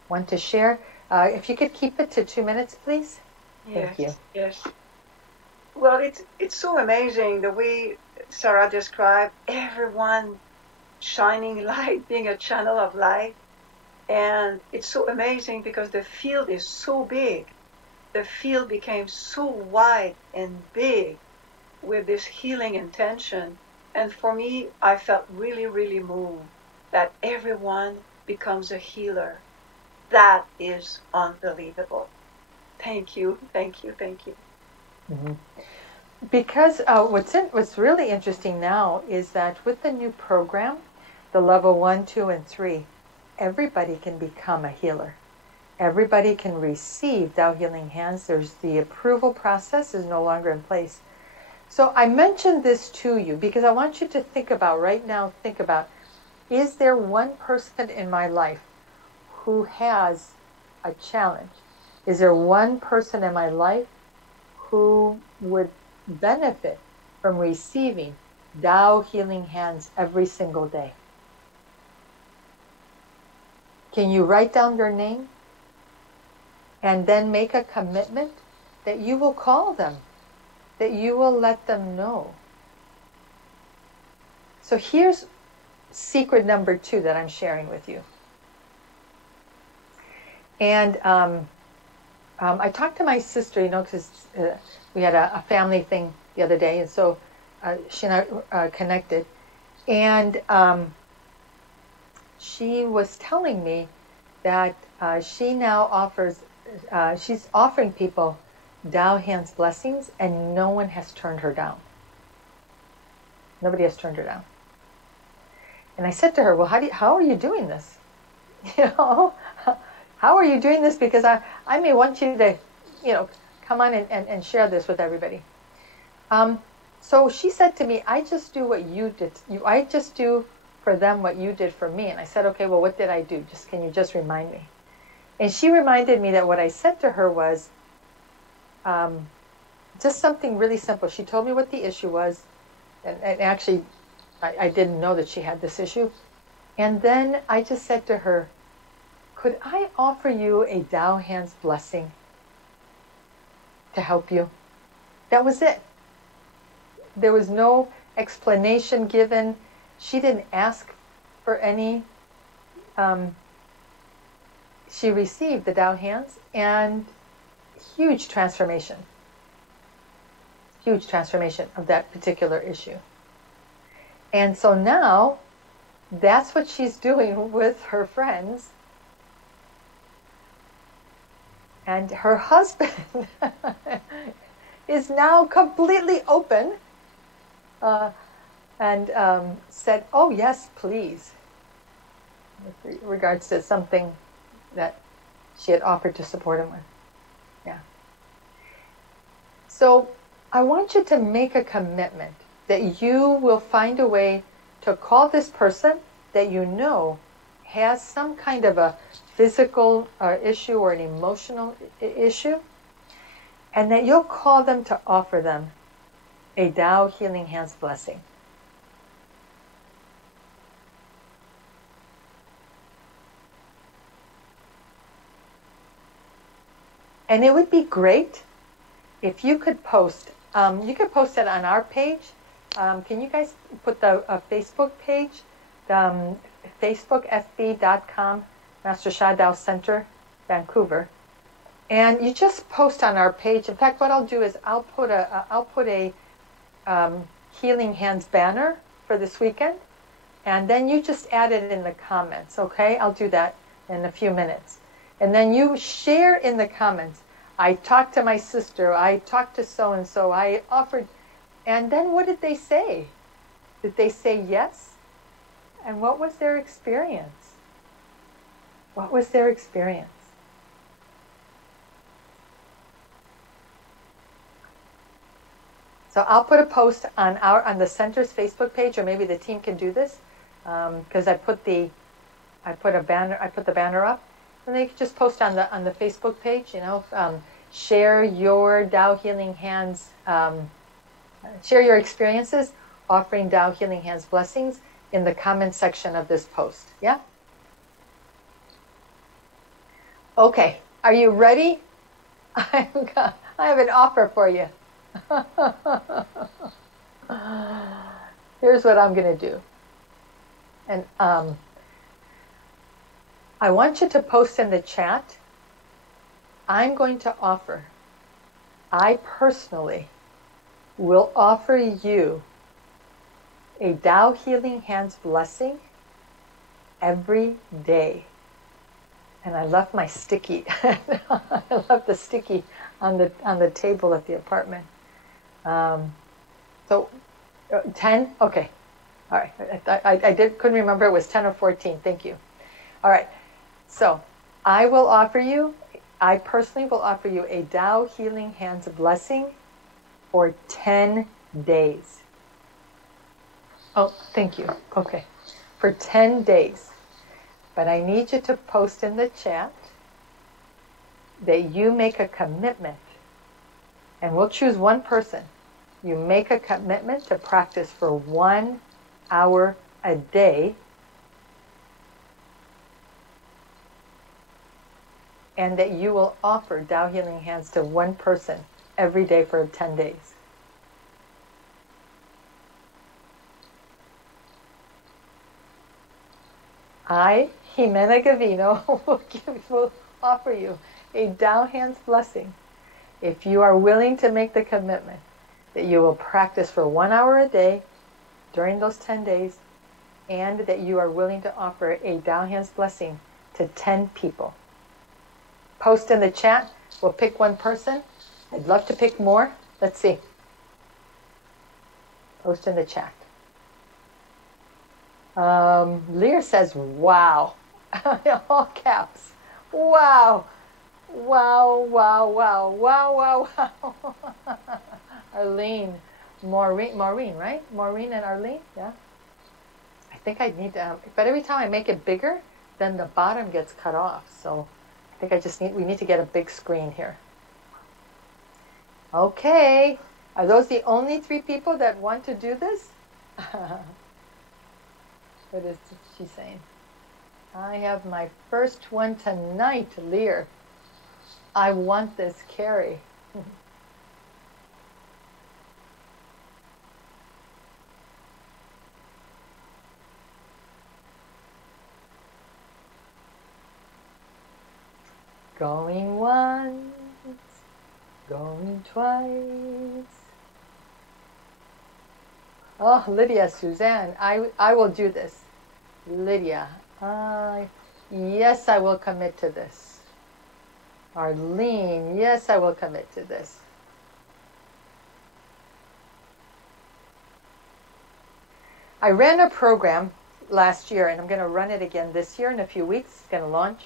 want to share? If you could keep it to 2 minutes, please. Yes, Thank you. Yes. Well, it's so amazing the way Sarah described everyone shining light, being a channel of light. And it's so amazing because the field is so big. The field became so wide and big with this healing intention. And for me, I felt really, really moved that everyone becomes a healer. That is unbelievable. Thank you, thank you, thank you. Mm-hmm. Because what's really interesting now is that with the new program, the level 1, 2, and 3, everybody can become a healer. Everybody can receive Tao Healing Hands. There's the approval process is no longer in place. So I mentioned this to you because I want you to think about right now, is there one person in my life who has a challenge? Is there one person in my life who would benefit from receiving Tao Healing Hands every single day? Can you write down their name and then make a commitment that you will call them, that you will let them know? So here's secret number 2 that I'm sharing with you. And I talked to my sister, because we had a family thing the other day, and so she and I connected. And she was telling me that she now offers, she's offering people Tao Hands blessings, and no one has turned her down. Nobody has turned her down. And I said to her, well, how are you doing this? How are you doing this? Because I may want you to, come on and share this with everybody. So she said to me, I just do what you did. I just do for them what you did for me. And I said, okay, well, what did I do? Can you just remind me? And she reminded me that what I said to her was just something really simple. She told me what the issue was. And actually, I didn't know that she had this issue. And then I just said to her, could I offer you a Tao Hands blessing to help you? That was it. There was no explanation given. She didn't ask for any. She received the Tao Hands, and huge transformation of that particular issue. And so now, that's what she's doing with her friends. And her husband is now completely open and said, oh, yes, please, with regards to something that she had offered to support him with. Yeah. So I want you to make a commitment that you will find a way to call this person that you know has some kind of a physical issue or an emotional issue, and that you'll call them to offer them a Tao Healing Hands blessing. And it would be great if you could post. You could post it on our page. Can you guys put the Facebook page? Facebook, fb.com, Master Sha Tao Center, Vancouver. And you just post on our page. In fact, what I'll do is I'll put a Healing Hands banner for this weekend, and then you just add it in the comments, okay? I'll do that in a few minutes. And then you share in the comments, I talked to my sister, I talked to so-and-so, I offered, and then what did they say? Did they say yes? And what was their experience? What was their experience? So I'll put a post on the center's Facebook page, or maybe the team can do this, because I put the banner up, and they can just post on the Facebook page. Share your Tao Healing Hands, share your experiences offering Tao Healing Hands blessings in the comment section of this post. Yeah. Okay, are you ready? I have an offer for you. Here's what I'm going to do. And I want you to post in the chat. I'm going to offer, I personally will offer you a Tao Healing Hands blessing every day. And I left my sticky. I left the sticky on the table at the apartment. So 10? Okay. All right. I couldn't remember it was 10 or 14. Thank you. All right. So I personally will offer you a Tao Healing Hands blessing for 10 days. Oh, thank you. Okay. For 10 days. But I need you to post in the chat that you make a commitment. And we'll choose one person. You make a commitment to practice for 1 hour a day. And that you will offer Tao Healing Hands to one person every day for 10 days. I, Jimena Gavino, will offer you a Tao Hands blessing if you are willing to make the commitment that you will practice for 1 hour a day during those 10 days, and that you are willing to offer a Tao Hands blessing to 10 people. Post in the chat. We'll pick one person. I'd love to pick more. Let's see. Post in the chat. Lear says, wow. All caps. Wow. Wow, wow, wow, wow, wow, wow. Arlene. Maureen, right? Maureen and Arlene, yeah. I think I need to, but every time I make it bigger, then the bottom gets cut off. So I think we need to get a big screen here. Okay. Are those the only 3 people that want to do this? What is she saying? I have my first one tonight, Lear. I want this, Carrie. Going once, going twice. Oh, Lydia, Suzanne, I will do this. Lydia, yes, I will commit to this. Arlene, yes, I will commit to this. I ran a program last year, and I'm going to run it again this year in a few weeks. It's going to launch.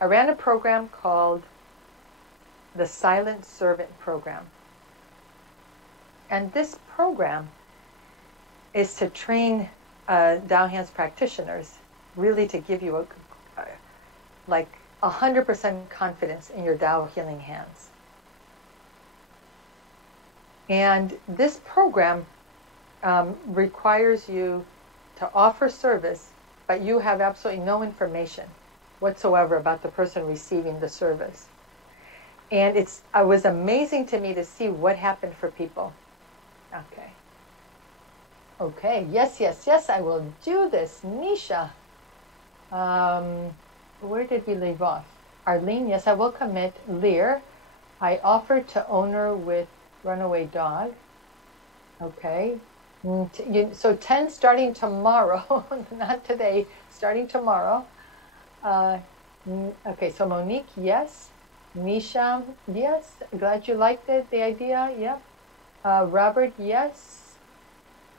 I ran a program called the Silent Servant Program. And this program is to train Tao Hands practitioners, really to give you like 100% confidence in your Tao Healing Hands. And this program requires you to offer service, but you have absolutely no information whatsoever about the person receiving the service. And it was amazing to me to see what happened for people. Okay. Okay, yes, yes, yes, I will do this. Nisha. Where did we leave off? Arlene, yes, I will commit. Lear, I offered to owner with runaway dog. Okay. So 10 starting tomorrow, not today, starting tomorrow. Okay, so Monique, yes. Nisha, yes. Glad you liked it, the idea, yep. Robert, yes.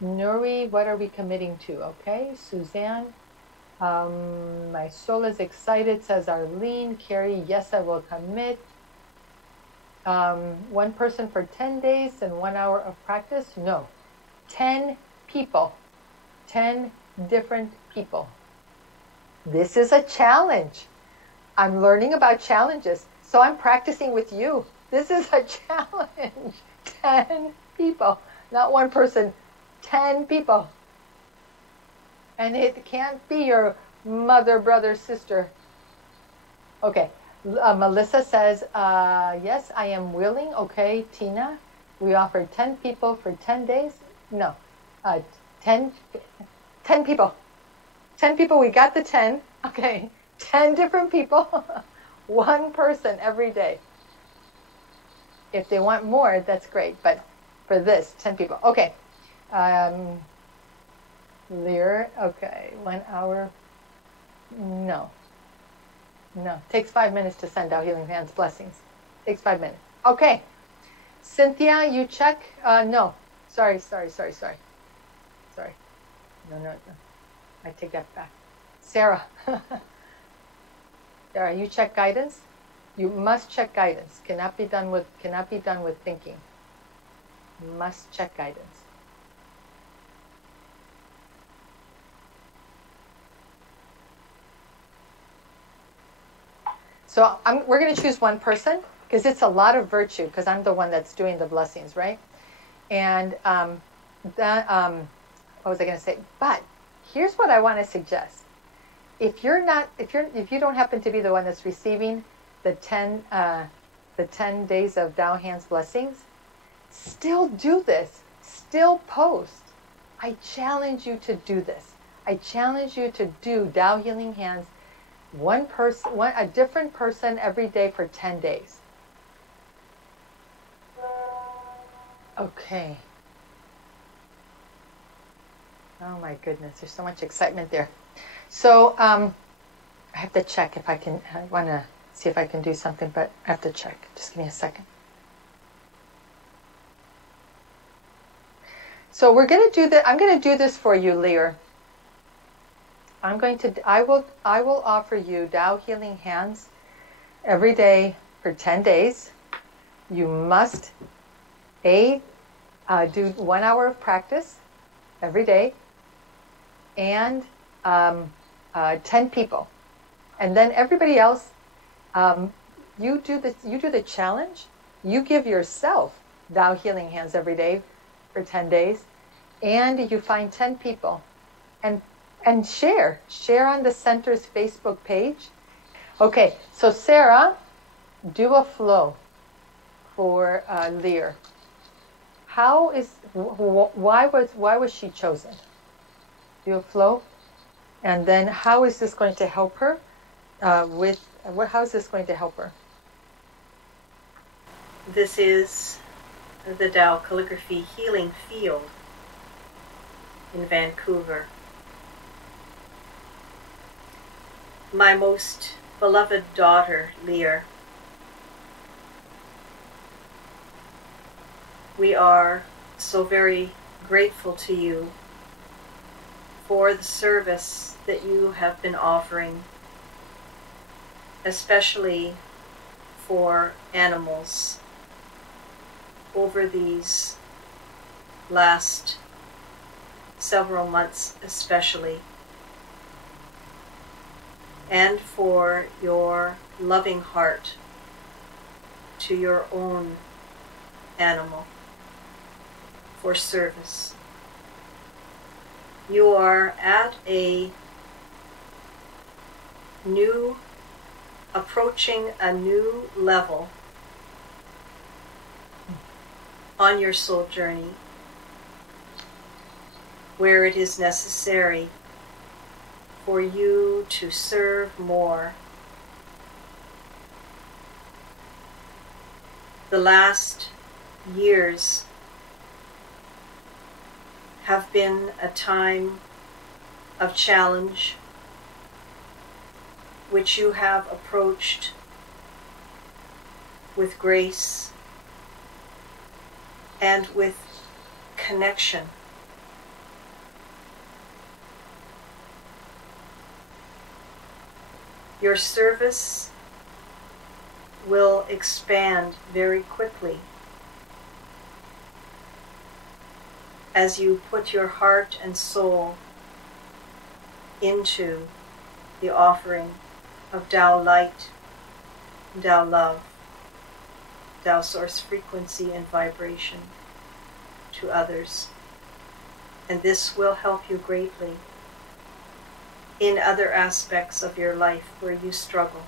Nuri, what are we committing to? Okay, Suzanne, my soul is excited, says Arlene. Carrie, yes, I will commit. One person for 10 days and 1 hour of practice? No. 10 people. 10 different people. This is a challenge. I'm learning about challenges, so I'm practicing with you. This is a challenge. 10 people, not one person. 10 people. And it can't be your mother, brother, sister. Okay. Melissa says, yes, I am willing. Okay, Tina, we offer 10 people for 10 days. No, 10 people. 10 people, we got the 10. Okay, 10 different people. One person every day. If they want more, that's great. But for this, 10 people. Okay. Lear, okay, 1 hour. No. No. Takes 5 minutes to send out Healing Hands blessings. Takes 5 minutes. Okay. Cynthia, you check? No. Sorry. No. I take that back. Sarah. Sarah, you check guidance? You must check guidance. Cannot be done with thinking. Must check guidance. So we're going to choose one person because it's a lot of virtue because I'm the one that's doing the blessings, right? And what was I going to say? But here's what I want to suggest. If you don't happen to be the one that's receiving the 10 days of Tao Hands blessings, still do this. Still post. I challenge you to do this. I challenge you to do Tao Healing Hands. A different person every day for 10 days. Okay. Oh my goodness, there's so much excitement there. So I have to check if I can. I want to see if I can do something, but I have to check. Just give me a second. So we're going to do that. I'm going to do this for you, Lear. I will offer you Tao Healing Hands every day for 10 days. You must do 1 hour of practice every day and 10 people. And then everybody else, you do the challenge. You give yourself Tao Healing Hands every day for 10 days and you find 10 people and share on the center's Facebook page. Okay, so Sarah, do a flow for Lear. Why was she chosen? Do a flow, and then how is this going to help her? How is this going to help her? This is the Tao Calligraphy Healing Field in Vancouver. My most beloved daughter, Lear, we are so very grateful to you for the service that you have been offering, especially for animals over these last several months especially, and for your loving heart to your own animal for service. You are at approaching a new level on your soul journey where it is necessary for you to serve more. The last years have been a time of challenge which you have approached with grace and with connection. Your service will expand very quickly as you put your heart and soul into the offering of Tao light, Tao love, Tao source frequency and vibration to others. And this will help you greatly in other aspects of your life where you struggle.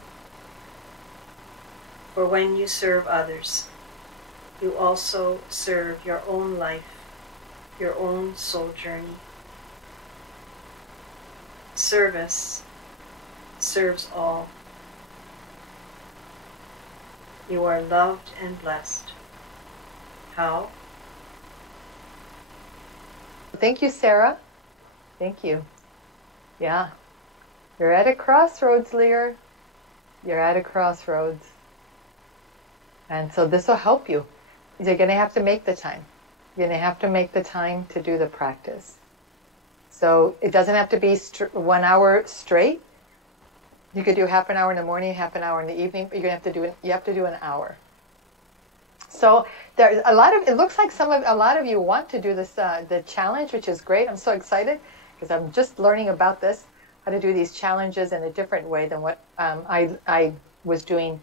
For when you serve others, you also serve your own life, your own soul journey. Service serves all. You are loved and blessed. How? Thank you, Sarah. Thank you. Yeah. You're at a crossroads, Lear. You're at a crossroads. And so this will help you. You're going to have to make the time. You're going to have to make the time to do the practice. So it doesn't have to be 1 hour straight. You could do half an hour in the morning, half an hour in the evening, but you're going to have to do you have to do an hour. So there's a lot of, it looks like a lot of you want to do this, the challenge, which is great. I'm so excited because I'm just learning about this, how to do these challenges in a different way than what I was doing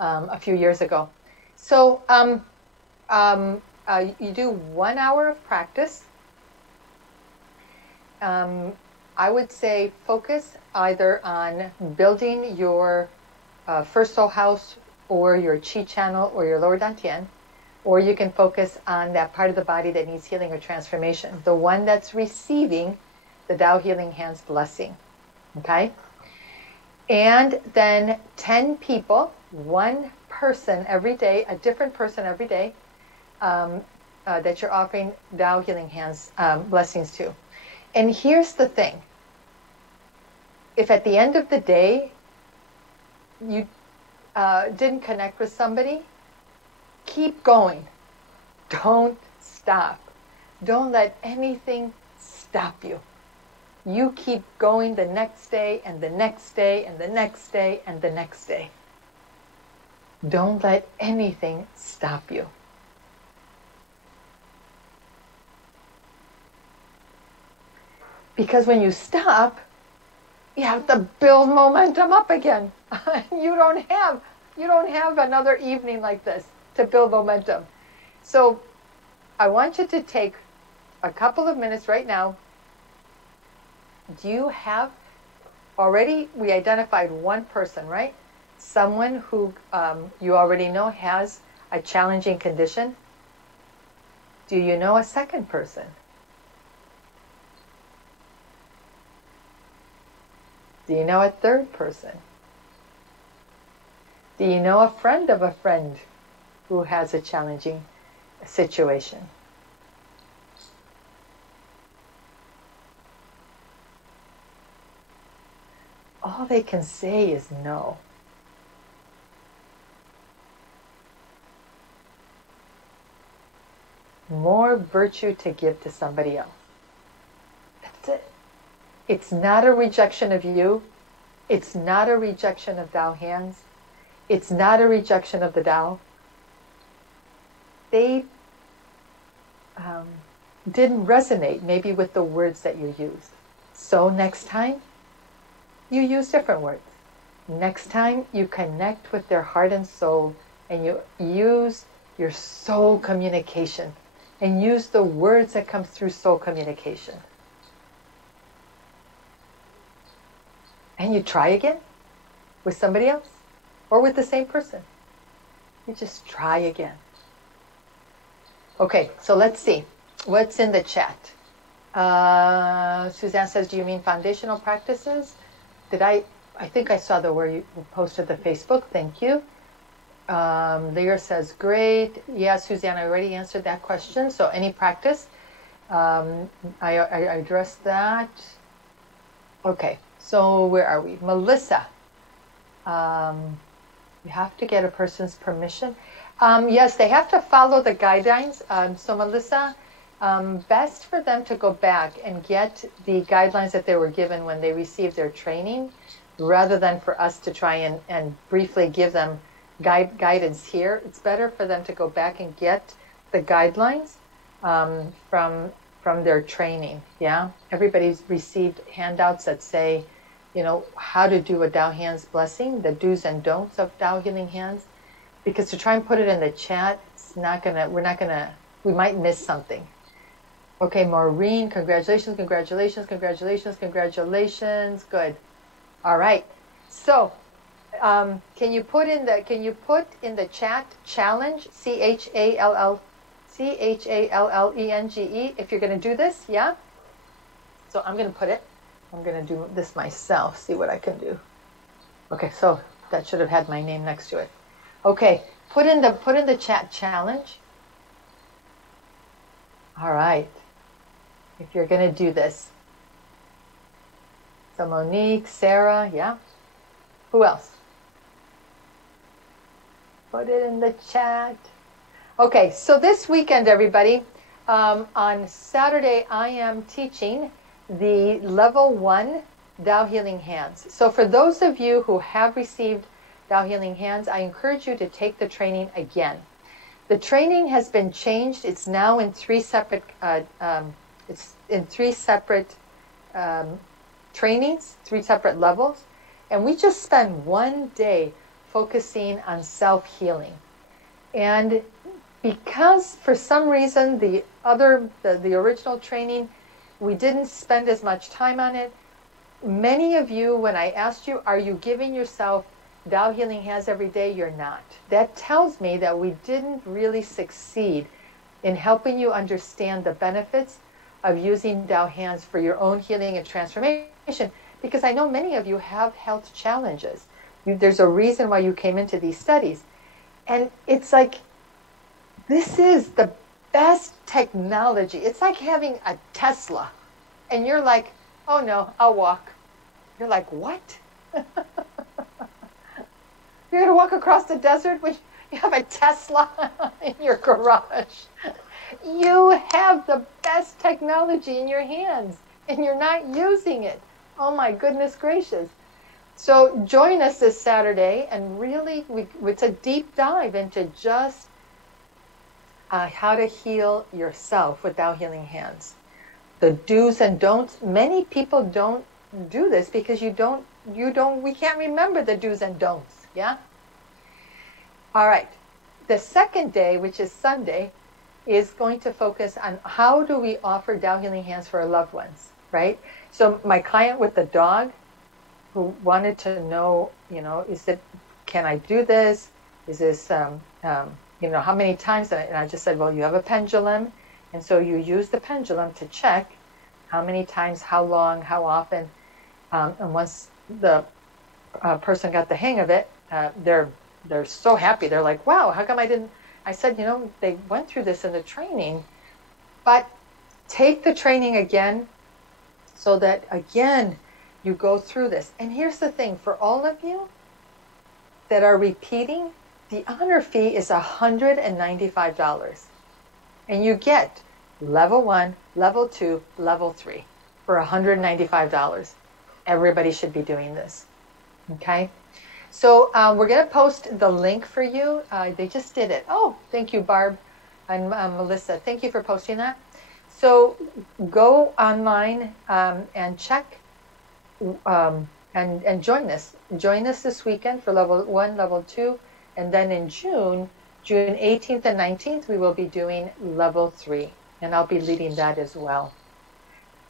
a few years ago. So you do 1 hour of practice. I would say focus either on building your first soul house or your chi channel or your lower dantian, or you can focus on that part of the body that needs healing or transformation, the one that's receiving the Tao Healing Hands blessing. Okay? And then 10 people, one person every day, a different person every day, that you're offering Tao Healing Hands blessings to. And here's the thing. If at the end of the day you didn't connect with somebody, keep going. Don't stop. Don't let anything stop you. You keep going the next day and the next day and the next day and the next day. Don't let anything stop you. Because when you stop, you have to build momentum up again. You don't have another evening like this to build momentum. So I want you to take a couple of minutes right now. Do you have already, we identified one person, right? Someone who you already know has a challenging condition. Do you know a second person? Do you know a third person? Do you know a friend of a friend who has a challenging situation? All they can say is no. More virtue to give to somebody else. That's it. It's not a rejection of you. It's not a rejection of Tao Hands. It's not a rejection of the Tao. They didn't resonate maybe with the words that you used. So next time, you use different words. Next time, you connect with their heart and soul, and you use your soul communication, and use the words that come through soul communication. And you try again with somebody else or with the same person. You just try again. Okay, so let's see. What's in the chat? Suzanne says, do you mean foundational practices? I think I saw where you posted the Facebook. Thank you. Lear says, great. Yeah, Suzanne, I already answered that question. So any practice. I addressed that. Okay. So where are we? Melissa. You have to get a person's permission. Yes, they have to follow the guidelines. So Melissa, best for them to go back and get the guidelines that they were given when they received their training, rather than for us to try and briefly give them guidance here. It's better for them to go back and get the guidelines from their training. Yeah, everybody's received handouts that say, you know, how to do a Tao Hands blessing, the do's and don'ts of Tao Healing Hands. Because to try and put it in the chat, we might miss something. Okay, Maureen, congratulations, congratulations, congratulations, congratulations. Good. All right. So, can you put in the chat challenge, CHALLENGE, if you're going to do this, yeah? So I'm going to do this myself, see what I can do. Okay, so that should have had my name next to it. Okay, put in the chat challenge. All right. If you're going to do this. So Monique, Sarah, yeah. Who else? Put it in the chat. Okay, so this weekend, everybody, on Saturday, I am teaching the Level 1 Tao Healing Hands. So for those of you who have received Tao Healing Hands, I encourage you to take the training again. The training has been changed. It's now in three separate trainings, 3 separate levels, and we just spend one day focusing on self-healing. And because for some reason the original training, we didn't spend as much time on it, many of you, when I asked you, are you giving yourself Tao Healing Hands every day? You're not. That tells me that we didn't really succeed in helping you understand the benefits of using Tao Hands for your own healing and transformation, because I know many of you have health challenges. There's a reason why you came into these studies. And it's like, this is the best technology. It's like having a Tesla. And you're like, oh no, I'll walk. You're like, what? You're going to walk across the desert when you have a Tesla in your garage. You have the best technology in your hands, and you're not using it. Oh my goodness gracious. So join us this Saturday, and really, it's a deep dive into just how to heal yourself with Tao Healing Hands. The do's and don'ts. Many people don't do this because we can't remember the do's and don'ts. Yeah? All right. The second day, which is Sunday, is going to focus on how do we offer Tao Healing Hands for our loved ones, right? So my client with the dog who wanted to know, can I do this? Is this, how many times? And I just said, well, you have a pendulum. And so you use the pendulum to check how many times, how long, how often. And once the person got the hang of it, they're so happy. They're like, wow, how come I didn't? I said, they went through this in the training, but take the training again so that, again, you go through this. And here's the thing, for all of you that are repeating, the honor fee is $195. And you get level 1, level 2, level 3 for $195. Everybody should be doing this. Okay? So we're going to post the link for you. They just did it. Oh, thank you, Barb and Melissa. Thank you for posting that. So go online and check and join us. Join us this weekend for level 1, level 2. And then in June 18th and 19th, we will be doing level 3. And I'll be leading that as well.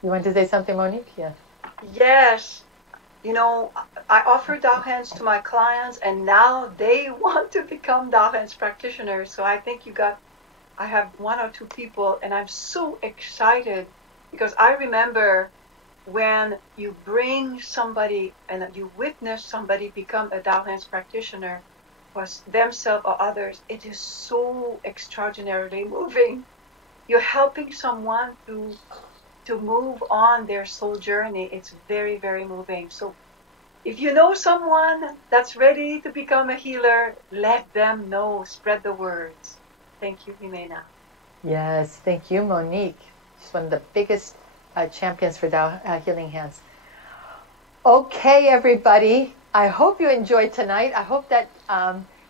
You want to say something, Monique? Yeah. Yes. I offer Tao Hands to my clients, and now they want to become Tao Hands practitioners. So I think I have 1 or 2 people, and I'm so excited because I remember when you bring somebody and you witness somebody become a Tao Hands practitioner, was themselves or others, it is so extraordinarily moving. You're helping someone to move on their soul journey. It's very, very moving. So if you know someone that's ready to become a healer, let them know. Spread the words. Thank you, Jimena. Yes, thank you, Monique. She's one of the biggest champions for Tao Healing Hands. Okay, everybody. I hope you enjoyed tonight. I hope that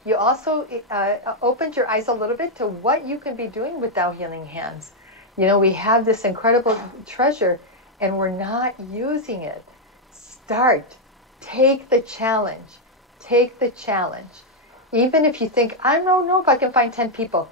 you also opened your eyes a little bit to what you can be doing with Tao Healing Hands. We have this incredible treasure, and we're not using it. Start. Take the challenge. Take the challenge. Even if you think, I don't know if I can find 10 people.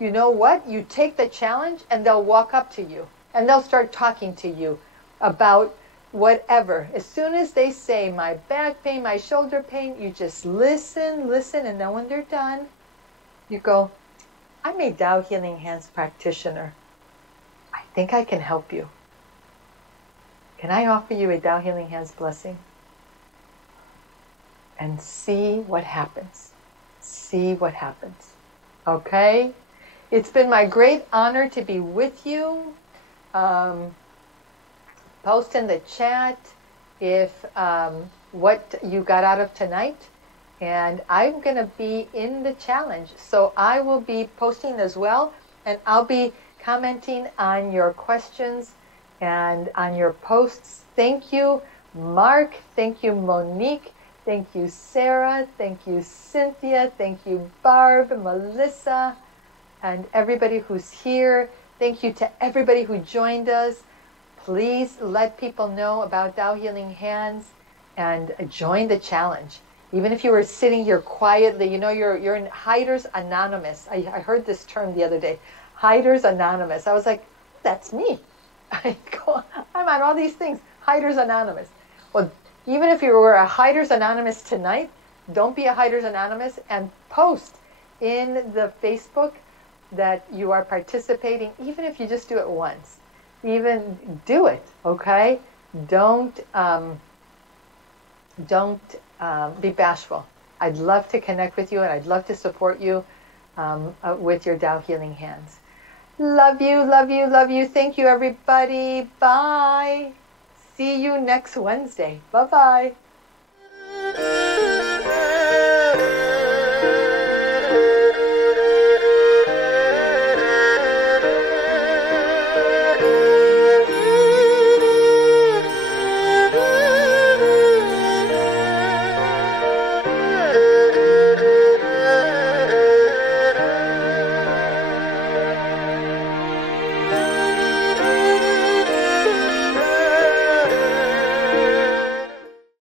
You know what? You take the challenge, and they'll walk up to you, and they'll start talking to you about whatever. As soon as they say, my back pain, my shoulder pain, you just listen, and then when they're done, you go, I'm a Tao Healing Hands practitioner. I think I can help you. Can I offer you a Tao Healing Hands blessing? And see what happens. See what happens. Okay? It's been my great honor to be with you. Post in the chat. if what you got out of tonight. And I'm going to be in the challenge. So I will be posting as well. And I'll be commenting on your questions and on your posts. Thank you, Mark. Thank you, Monique. Thank you, Sarah. Thank you, Cynthia. Thank you, Barb, Melissa, and everybody who's here. Thank you to everybody who joined us. Please let people know about Tao Healing Hands and join the challenge. Even if you were sitting here quietly, you know, you're in Hiders Anonymous. I heard this term the other day, Hiders Anonymous. I was like, that's me. I'm on all these things, Hiders Anonymous. Well, even if you were a Hiders Anonymous tonight, don't be a Hiders Anonymous and post in the Facebook that you are participating, even if you just do it once. Even do it, okay? Don't be bashful. I'd love to connect with you, and I'd love to support you with your Tao Healing Hands. Love you, love you, love you. Thank you, everybody. Bye. See you next Wednesday. Bye-bye.